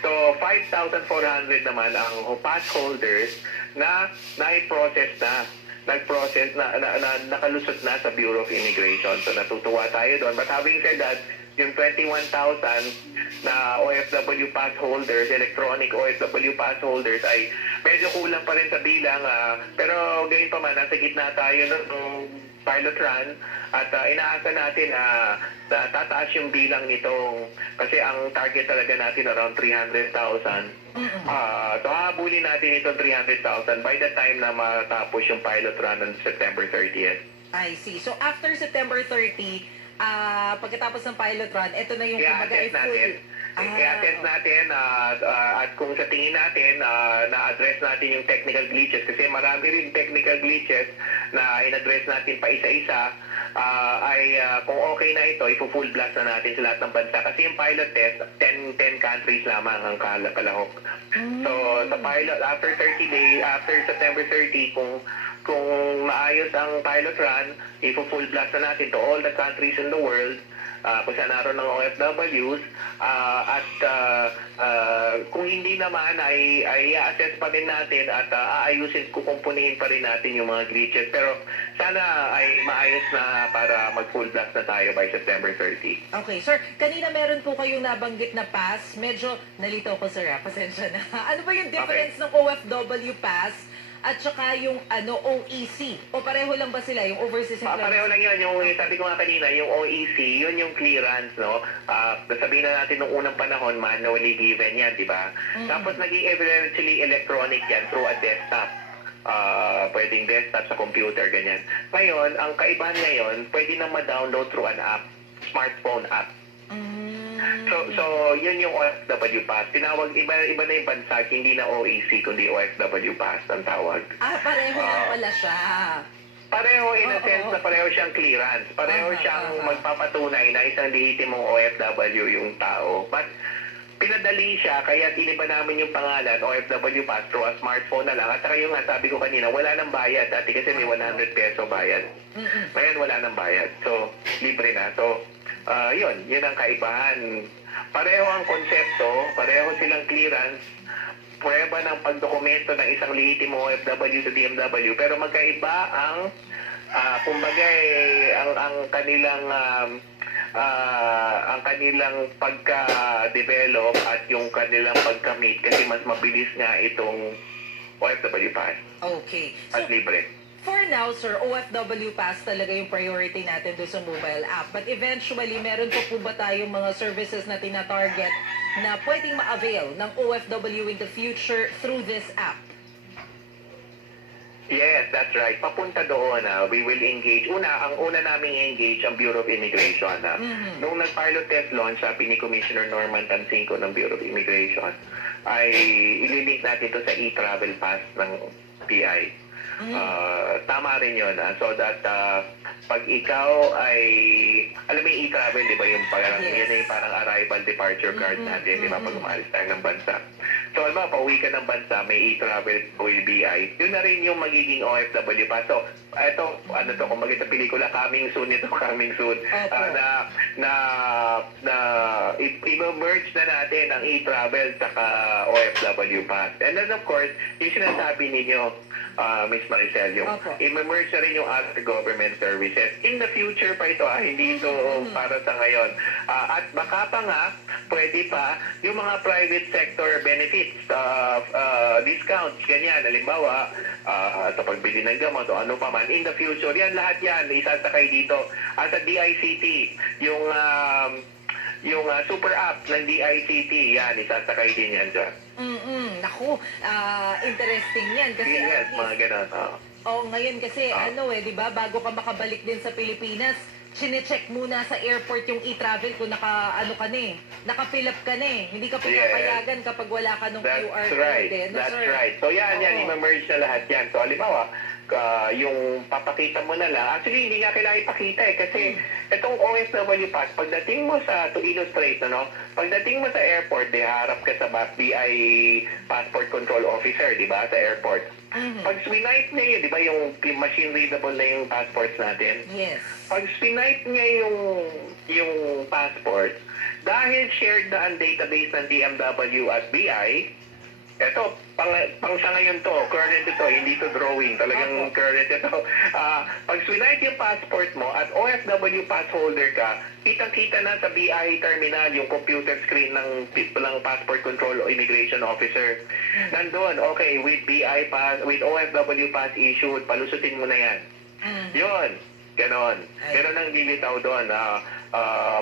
So, 5,400 naman ang pass holders na nai-process na. Nag-process na, nakalusot na sa Bureau of Immigration. So, natutuwa tayo doon. But having said that, yung 21,000 na OFW pass holders, electronic OFW pass holders, ay medyo kulang pa rin sa bilang. Pero gayon pa man, nasa gitna tayo ng pilot run, at inaasa natin na tataas yung bilang nitong, kasi ang target talaga natin around 300,000. So habulin natin itong 300,000 by the time na matapos yung pilot run on September 30th. I see. So after September 30, pagkatapos ng pilot run, ito na yung I-attest na-check natin at kung sa tingin natin na-address natin yung technical glitches kasi marami rin technical glitches na in-address natin pa isa-isa kung okay na ito, ipo-full blast na natin sa lahat ng bansa kasi yung pilot test 10 countries lamang ang kalahok. So sa pilot after September 30 kung maayos ang pilot run, ipo-full blast na natin to all the countries in the world kung saan naroon ng OFWs kung hindi naman ay i-assess pa rin natin at aayusin, kukumpunihin pa rin natin yung mga glitches pero sana ay maayos na para mag-full blast na tayo by September 30. Okay, sir. Kanina meron po kayong nabanggit na pass. Medyo nalito ko, sir. Pasensya na. Ano ba yung difference ng OFW pass at saka yung OEC? O pareho lang ba sila, yung overseas employees? Pareho lang yun. Yung sabi ko nga kanina, yung OEC, yun yung clearance, no? Sabihin na natin nung unang panahon, manually given yan, di ba? Tapos naging eventually electronic yan through a desktop. Pwedeng desktop sa computer, ganyan. Ngayon, ang kaibahan ngayon, pwede na ma-download through an app, smartphone app. So yun yung OFW Pass. Tinawag, iba na yung bansa, hindi na OEC, kundi OFW Pass ang tawag. Pareho lang pala siya. Pareho in a sense na pareho siyang clearance. Pareho siyang magpapatunay na isang lehitimong OFW yung tao. But pinadali siya, kaya iniba namin yung pangalan, OFW Pass, through a smartphone na lang. At saka yung sabi ko kanina, wala nang bayad. Dati kasi may 100 peso bayad. Ngayon wala nang bayad. So, libre na. So, yun ang kaibahan. Pareho ang konsepto, pareho silang clearance, prueba ng pagdokumento ng isang lehitimong OFW sa DMW, pero magkaiba ang ang kanilang pagka-develop at yung kanilang pagka-meet kasi mas mabilis nga itong OFW Pass. Okay. At libre. For now, sir, OFW Pass talaga yung priority natin doon sa mobile app. But eventually, meron po ba tayong mga services na tina-target na pwedeng ma-avail ng OFW in the future through this app? Yes, that's right. Papunta doon, we will engage. Ang una naming engage ang Bureau of Immigration. Nung nag-pilot test launch, sabi ni Commissioner Norman Tansinco ng Bureau of Immigration, ay ililink natin to sa e-travel pass ng PI. Tama rin yun, so that pag ikaw ay, alam mo yung e-travel, di ba, yung parang, yan yung parang arrival departure card natin, di ba, pag umalis tayo ng bansa. So, alam mo, pauwi ka ng bansa, may e-travel with BI, yun na rin yung magiging OFW pa. So, ito, kung maging sa pelikula, coming soon, i-merge na natin ang e-travel saka OFW pass. And then, of course, yung sinasabi ninyo, Ms. Maricel, yung i-merge na rin yung other government services. In the future pa ito, hindi ito para sa ngayon. At baka pa nga, pwede pa yung mga private sector benefits, discounts, ganyan. Halimbawa, sa pagbili ng gamot o ano pa man. In the future, yan lahat yan, isasakay dito. At sa DICT, yung super app ng DICT, yan, isasakay din yan dyan. Naku, interesting yan. Kasi yes, mga ganun. Ngayon kasi, di ba, bago ka makabalik din sa Pilipinas, sine-check muna sa airport yung e-travel kung naka-fill up ka na eh. Hindi ka pinapayagan kapag wala ka ng QR code. That's right. So yan, i-merge na lahat yan. So, halimbawa, yung papakita mo na lang, actually hindi nga kailangan ipakita kasi itong OFW Pass, pagdating mo to illustrate, pagdating mo sa airport, harap ka sa BI Passport Control Officer, di ba, sa airport. Pag swipe niya yun, di ba, yung machine readable na yung passports natin? Yes. Pag swipe niya yung passport, dahil shared na ang database ng DMW at BI, eto, pang sa ngayon to, current ito, hindi to drawing, talagang current ito. Pag swipe yung passport mo at OFW pass holder ka, kitang-kita na sa BI terminal yung computer screen ng passport control o immigration officer. Nandun, okay, with BI pass, with OFW pass issued, palusutin mo na yan. Yun, ganon. Ganon ang lilitaw doon.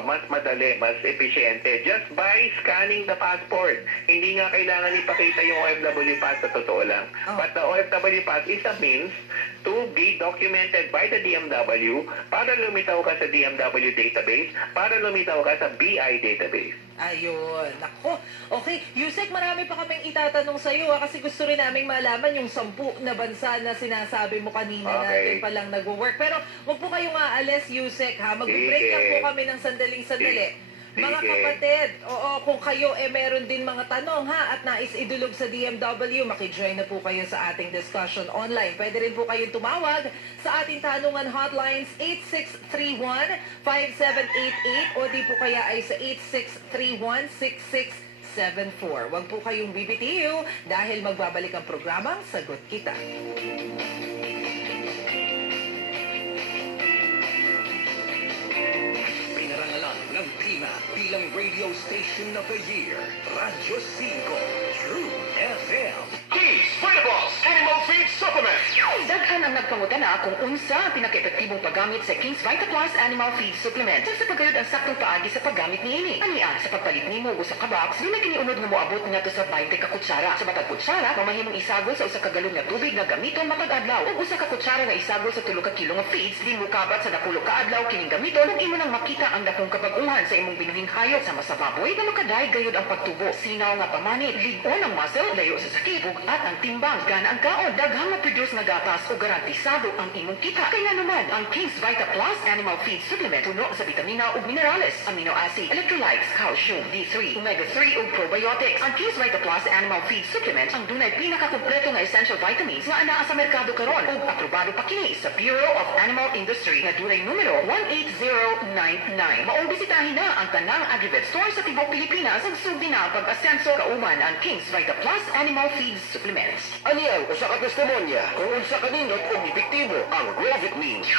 Mas madali, mas epesyente. Just by scanning the passport. Hindi nga kailangan ipakita yung OFW pass sa totoo lang. But the OFW pass is a means to be documented by the DMW para lumitaw ka sa DMW database, para lumitaw ka sa BI database. Ayun, nako. Okay, Yusek, marami pa kaming itatanong sa iyo kasi gusto rin naming malaman yung 10 na bansa na sinasabi mo kanina natin palang nagwo-work. Pero wag po kayong aalis, Yusek, ha? Mag-break lang po kami ng sandaling-sandali. Mga kapatid, oo, kung kayo meron din mga tanong ha at nais idulog sa DMW, makijoin na po kayo sa ating discussion online. Pwede rin po kayong tumawag sa ating tanungan hotlines 8631-5788 o di po kaya ay sa 8631-6674. Huwag po kayong bibitiw dahil magbabalik ang programang Sagot Kita. Ng PINA bilang Radio Station of the Year, Radyo 5, True FM. Kings Vitaballs Animal Feed Supplement. Daghan ang nagpangutana kung unsa ang pinaka-epektibong paggamit sa King's Vita Plus Animal Feed Supplement. Sa pagayod ang saktong paagi sa paggamit niini. Ania, sa pagpalit nimo usa ka box, di na kiniunod nga moabot ngadto sa 20 ka kutsara. Sa matag kutsara, mamahimong isagol sa usa ka galon nga tubig nga gamiton matag adlaw. Ug usa ka kutsara nga isagol sa 3 ka kilo nga feeds, di mo kabat sa 10 ka adlaw kining gamiton ug imo nang makita ang dakong kabaguhan sa imong binuhing hayop sama sa baboy nga makaday gayud ang pagtubo. Sinaw nga pamanit, ligon ang muscle, layo sa sakit ug at ang timbang gana ang kaon daghang na-produce nga gatas o garantisado ang imong kita. Kaya naman ang King's Vita Plus Animal Feed Supplement puno sa vitamina ug minerales, amino acid, electrolytes, calcium, D3, omega-3 ug probiotics. Ang King's Vita Plus Animal Feed Supplement ang dunay pinakakompleto nga essential vitamins nga anaa sa merkado karon ug aprobado pa kini sa Bureau of Animal Industry nga dunay numero 18099. Maong bisitahin na ang tanang Agrivet store sa tibok Pilipinas ang sugdi na pag-asenso kauman ang King's Vita Plus Animal Feed Supplements. Aniang usa ka testimonya kung unsa kanindot ug epektibo ang Grovit means.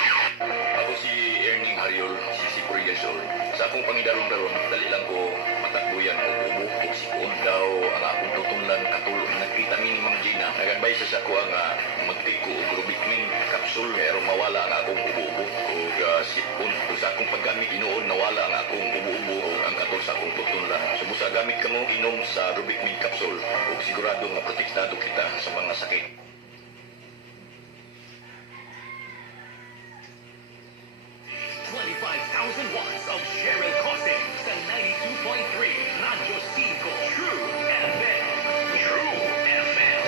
Ako si Erning Hariol, 64 years old. Sa akong pangidaron-daron, dali lang ko matakbuyan o ubo o sikon. Daw ang akong tutunlan katulong nakita ni Ma'am Gina. Nag-advise sa ako ang magtiko o Grobicmin capsule pero mawala ang akong ubo-ubo o sikon. Sa akong paggamit inoon nawala ang akong ubo-ubo o ang katol sa akong tutunlan. Subusa gamit ka mo inom sa Grobicmin capsule o sigurado nga protektado kita sa mga sakit. 25,000 watts of Cheryl Costing sa 92.3 Radyo 5 True FM. True FM.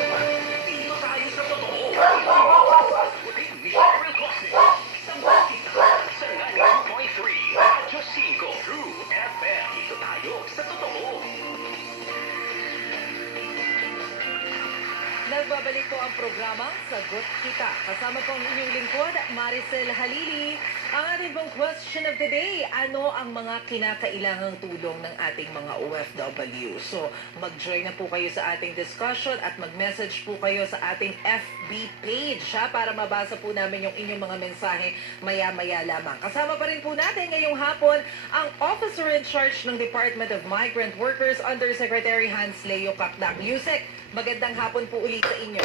Dito tayo sa totoo. Sagutin ni Cheryl Costing. Sagot kita sa 92.3 Radyo 5 True FM. Dito tayo sa totoo. Nagbabalik po ang programang Sagot Kita. Kasama po ang inyong lingkod, Maricel Halili. Ang ating pong question of the day, ano ang mga kinakailangang tulong ng ating mga OFW? So, mag-join na po kayo sa ating discussion at mag-message po kayo sa ating FB page para mabasa po namin yung inyong mga mensahe maya-maya lamang. Kasama pa rin po natin ngayong hapon ang Officer in Charge ng Department of Migrant Workers, Undersecretary Hans Leo Capdac. Yusek, magandang hapon po ulit sa inyo.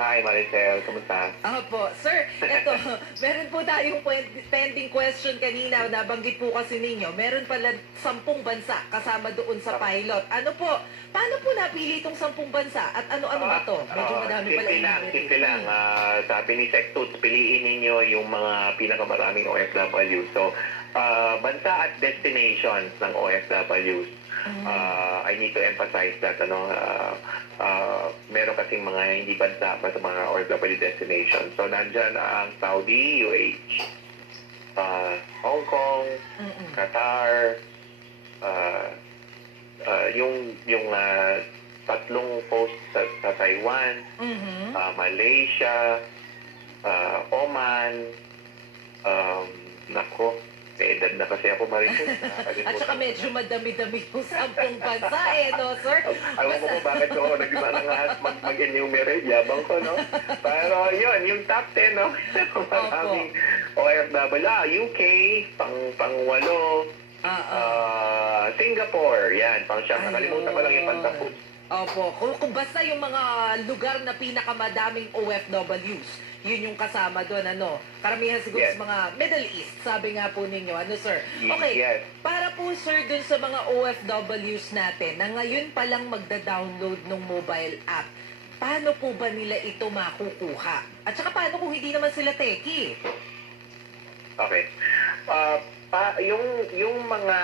Hi, Maricel. Kumusta? Opo. Sir, eto, meron po tayong pending question kanina. Nabanggit po kasi ninyo, meron pala 10 bansa kasama doon sa pilot. Ano po, paano po napili itong 10 bansa? At ano-ano ba to? Medyo madami pala. Simple lang. Sabi ni Sectut, piliin ninyo yung mga pinakamaraming OFW. So, bansa at destinations ng OFWs. I need to emphasize that meron kasing mga hindi bansa pa sa mga OFW destinations. So, nandyan ang Saudi, UAE, Hong Kong, Qatar, yung tatlong post sa Taiwan, Malaysia, Oman, nako, may edad na kasi ako, Maricel. At saka medyo madami-dami yung 10 bansa no, sir? Alam mo kung bakit ako nag-iba na nga mag-enumerate, yabang ko, no? Pero yun, yung top 10, no? Maraming OFW, UK, pang-8, Singapore, yan, pang-7. Nakalimutan ko lang yung pang-10. Opo, kung basta yung mga lugar na pinakamadaming OFWs, yun yung kasama doon, karamihan siguro sa mga Middle East, sabi nga po ninyo, sir? Okay, yes. Para po sir dun sa mga OFWs natin, na ngayon palang magda-download ng mobile app, paano po ba nila ito makukuha? At saka paano kung hindi naman sila techie? Okay. Yung mga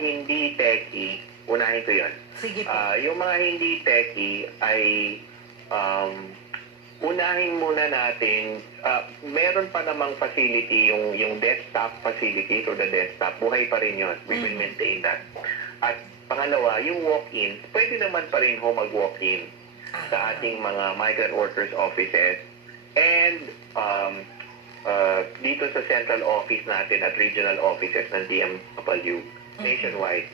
hindi techie, unahin ko yun. Sige po. Yung mga hindi techie ay unahin muna natin, meron pa namang facility, yung desktop facility to the desktop, buhay pa rin yun. We will maintain that. At pangalawa, yung walk-in, pwede naman pa rin ho mag-walk-in sa ating mga migrant workers offices and dito sa central office natin at regional offices ng DMW nationwide.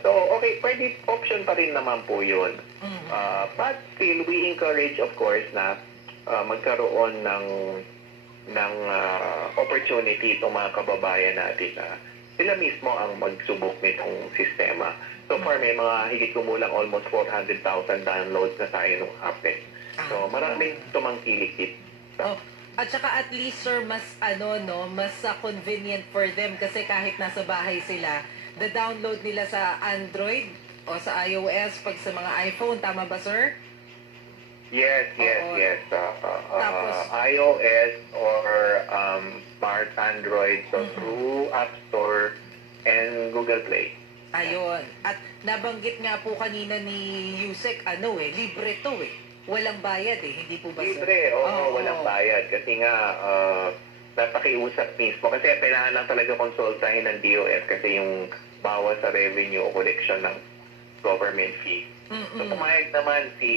So, okay, pwede option pa rin naman po yun. But still, we encourage, of course, na magkaroon ng opportunity itong mga kababayan natin na sila mismo ang magsubok nitong sistema. So far, may mga higit kumulang almost 400,000 downloads na tayo ng app eh. So, maraming tumangkilikit. At saka at least, sir, mas mas convenient for them kasi kahit nasa bahay sila, the download nila sa Android o sa iOS pag sa mga iPhone, tama ba, sir? Yes. Tapos, iOS or smart Android, so through App Store and Google Play. Ayun. At nabanggit nga po kanina ni Yusek, libre to eh. Walang bayad eh, hindi po ba, sir? Libre, walang bayad. Kasi nga, napakiusap mismo. Kasi kailangan lang talaga konsultahin ng DOF kasi yung bawas sa revenue o collection ng government fee. So, pumayag naman si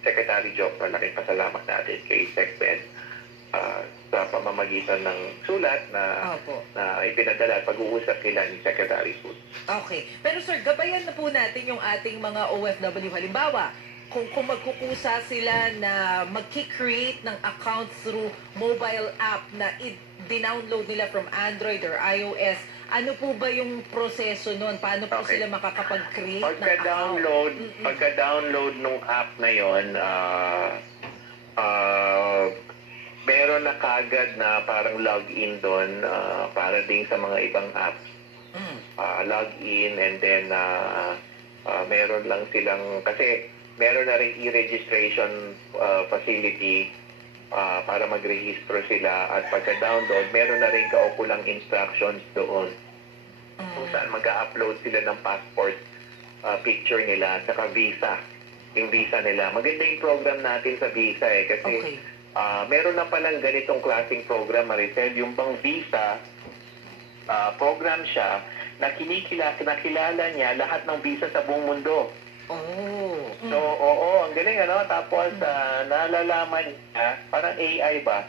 Secretary Job, malaking pasalamat natin kay SecBen sa pamamagitan ng sulat na ipinadala at pag-uusap nila ni Secretary Food. Okay. Pero sir, gabayan na po natin yung ating mga OFW. Halimbawa, kung magkukusa sila na mag-create ng account through mobile app na i-download nila from Android or iOS, ano po ba yung proseso nun? Paano po sila makakapag-create ng account? Pagka-download ng app na yon, meron na kagad na parang login doon para din sa mga ibang apps. Login and then meron lang silang, kasi meron na rin e-registration facility para magrehistro sila at pagka-download, meron na rin kaukulang instructions doon kung saan mag-upload sila ng passport picture nila saka visa, yung visa nila. Maganda yung program natin sa visa kasi meron na palang ganitong klaseng program, Maricel, yung bang visa program siya na nakilala niya lahat ng visa sa buong mundo. So, ang galing, Tapos, nalalaman niya, parang AI ba,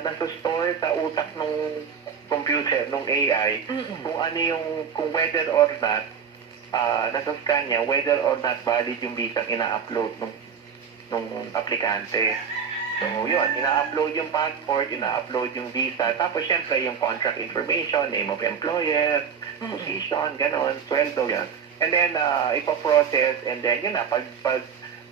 na-store sa utak ng computer, ng AI, kung ano kung whether or not, nasa-scan niya, whether or not valid yung visa ina-upload nung aplikante. So, yun, ina-upload yung passport, ina-upload yung visa, tapos syempre yung contract information, name of employer, position, ganon, sweldo, yan. And then, ipaprocess, and then, yun na, pag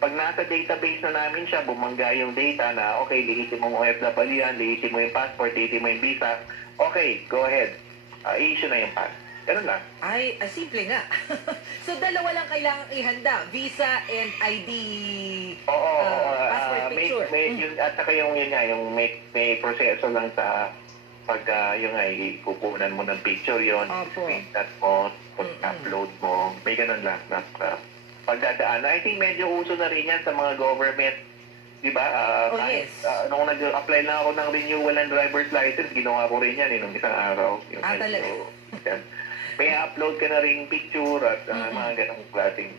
nasa database na namin siya, bumangga yung data na, okay, lihitin mo yung OFW yan, lihitin mo yung passport, lihitin mo yung visa, okay, go ahead. I-issue na yung pass. Ganun lang. Ay, simple nga. So, dalawa lang kailangang ihanda, visa and ID passport picture. At saka yung may proseso lang sa pag kukunan mo ng picture yun, screenshot mo, upload mo, may ganun lang na pagdadaan. I think medyo uso na rin yan sa mga government, di ba? Nung nag-apply na ako ng renewal ng driver's license, ginawa ko rin yan nung isang araw. Talaga? May upload ka na rin picture at mga ganung klaseng.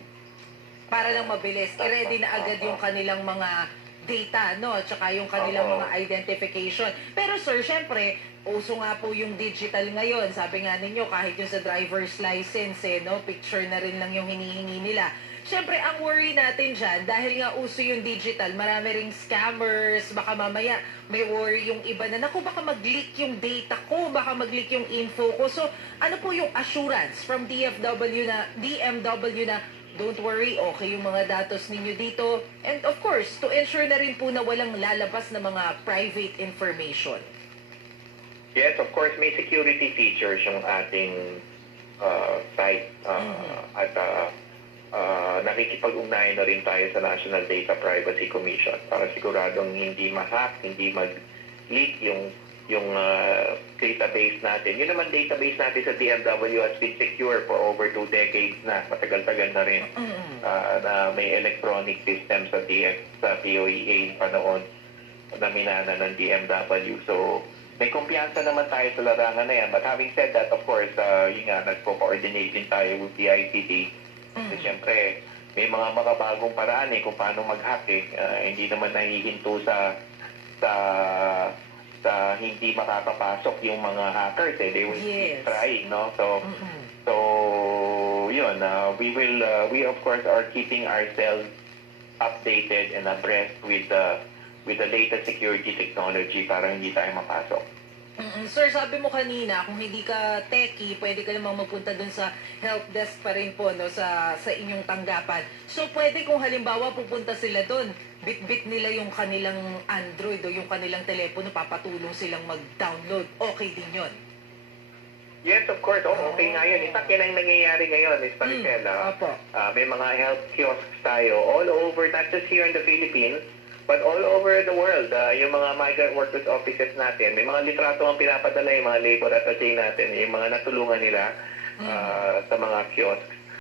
Para lang mabilis, i-ready na agad yung kanilang mga data, tsaka yung kanilang mga identification. Pero sir, syempre, uso nga po yung digital ngayon. Sabi nga ninyo, kahit yung sa driver's license, picture na rin lang yung hinihingi nila. Syempre, ang worry natin dyan, dahil nga uso yung digital, marami ring scammers, baka mamaya may worry yung iba na, naku, baka mag-leak yung data ko, baka mag-leak yung info ko. So, ano po yung assurance from DMW na don't worry, okay yung mga datos ninyo dito. And of course, to ensure na rin po na walang lalabas na mga private information. Yes, of course, may security features yung ating site. At nakikipag-ugnayan na rin tayo sa National Data Privacy Commission para siguradong hindi ma-hack, hindi mag-leak yung database natin. Yun naman database natin sa DMW has been secure for over 2 decades na. Matagal-tagal na rin na may electronic system sa POEA panoon na minana ng DMW. So, may kumpiyansa naman tayo sa larangan na yan. But having said that, of course, yun nga, nagpo-coordinate din tayo with the ICT. Kasi syempre, may mga makabagong paraan kung paano mag-hack hindi naman nahihinto sa hindi makakapasok yung mga hackers they will keep trying, no? So yun, we of course are keeping ourselves updated and abreast with the latest security technology para hindi tayo mapasok. Sir, sabi mo kanina, kung hindi ka techie, pwede ka namang magpunta dun sa help desk pa rin po, no, sa inyong tanggapan. So, pwede kung halimbawa pupunta sila dun, bit-bit nila yung kanilang Android o yung kanilang telepono, papatulong silang mag-download. Okay din yun? Yes, of course. Okay nga yun. Isa yan ang nangyayari ngayon, Ms. Maricel. May mga help kiosks tayo all over, not just here in the Philippines, but all over the world. Yung mga migrant workers offices natin, may mga litrato ang pinapadala, yung mga labor attaché natin, yung mga natulungan nila sa mga kiosks.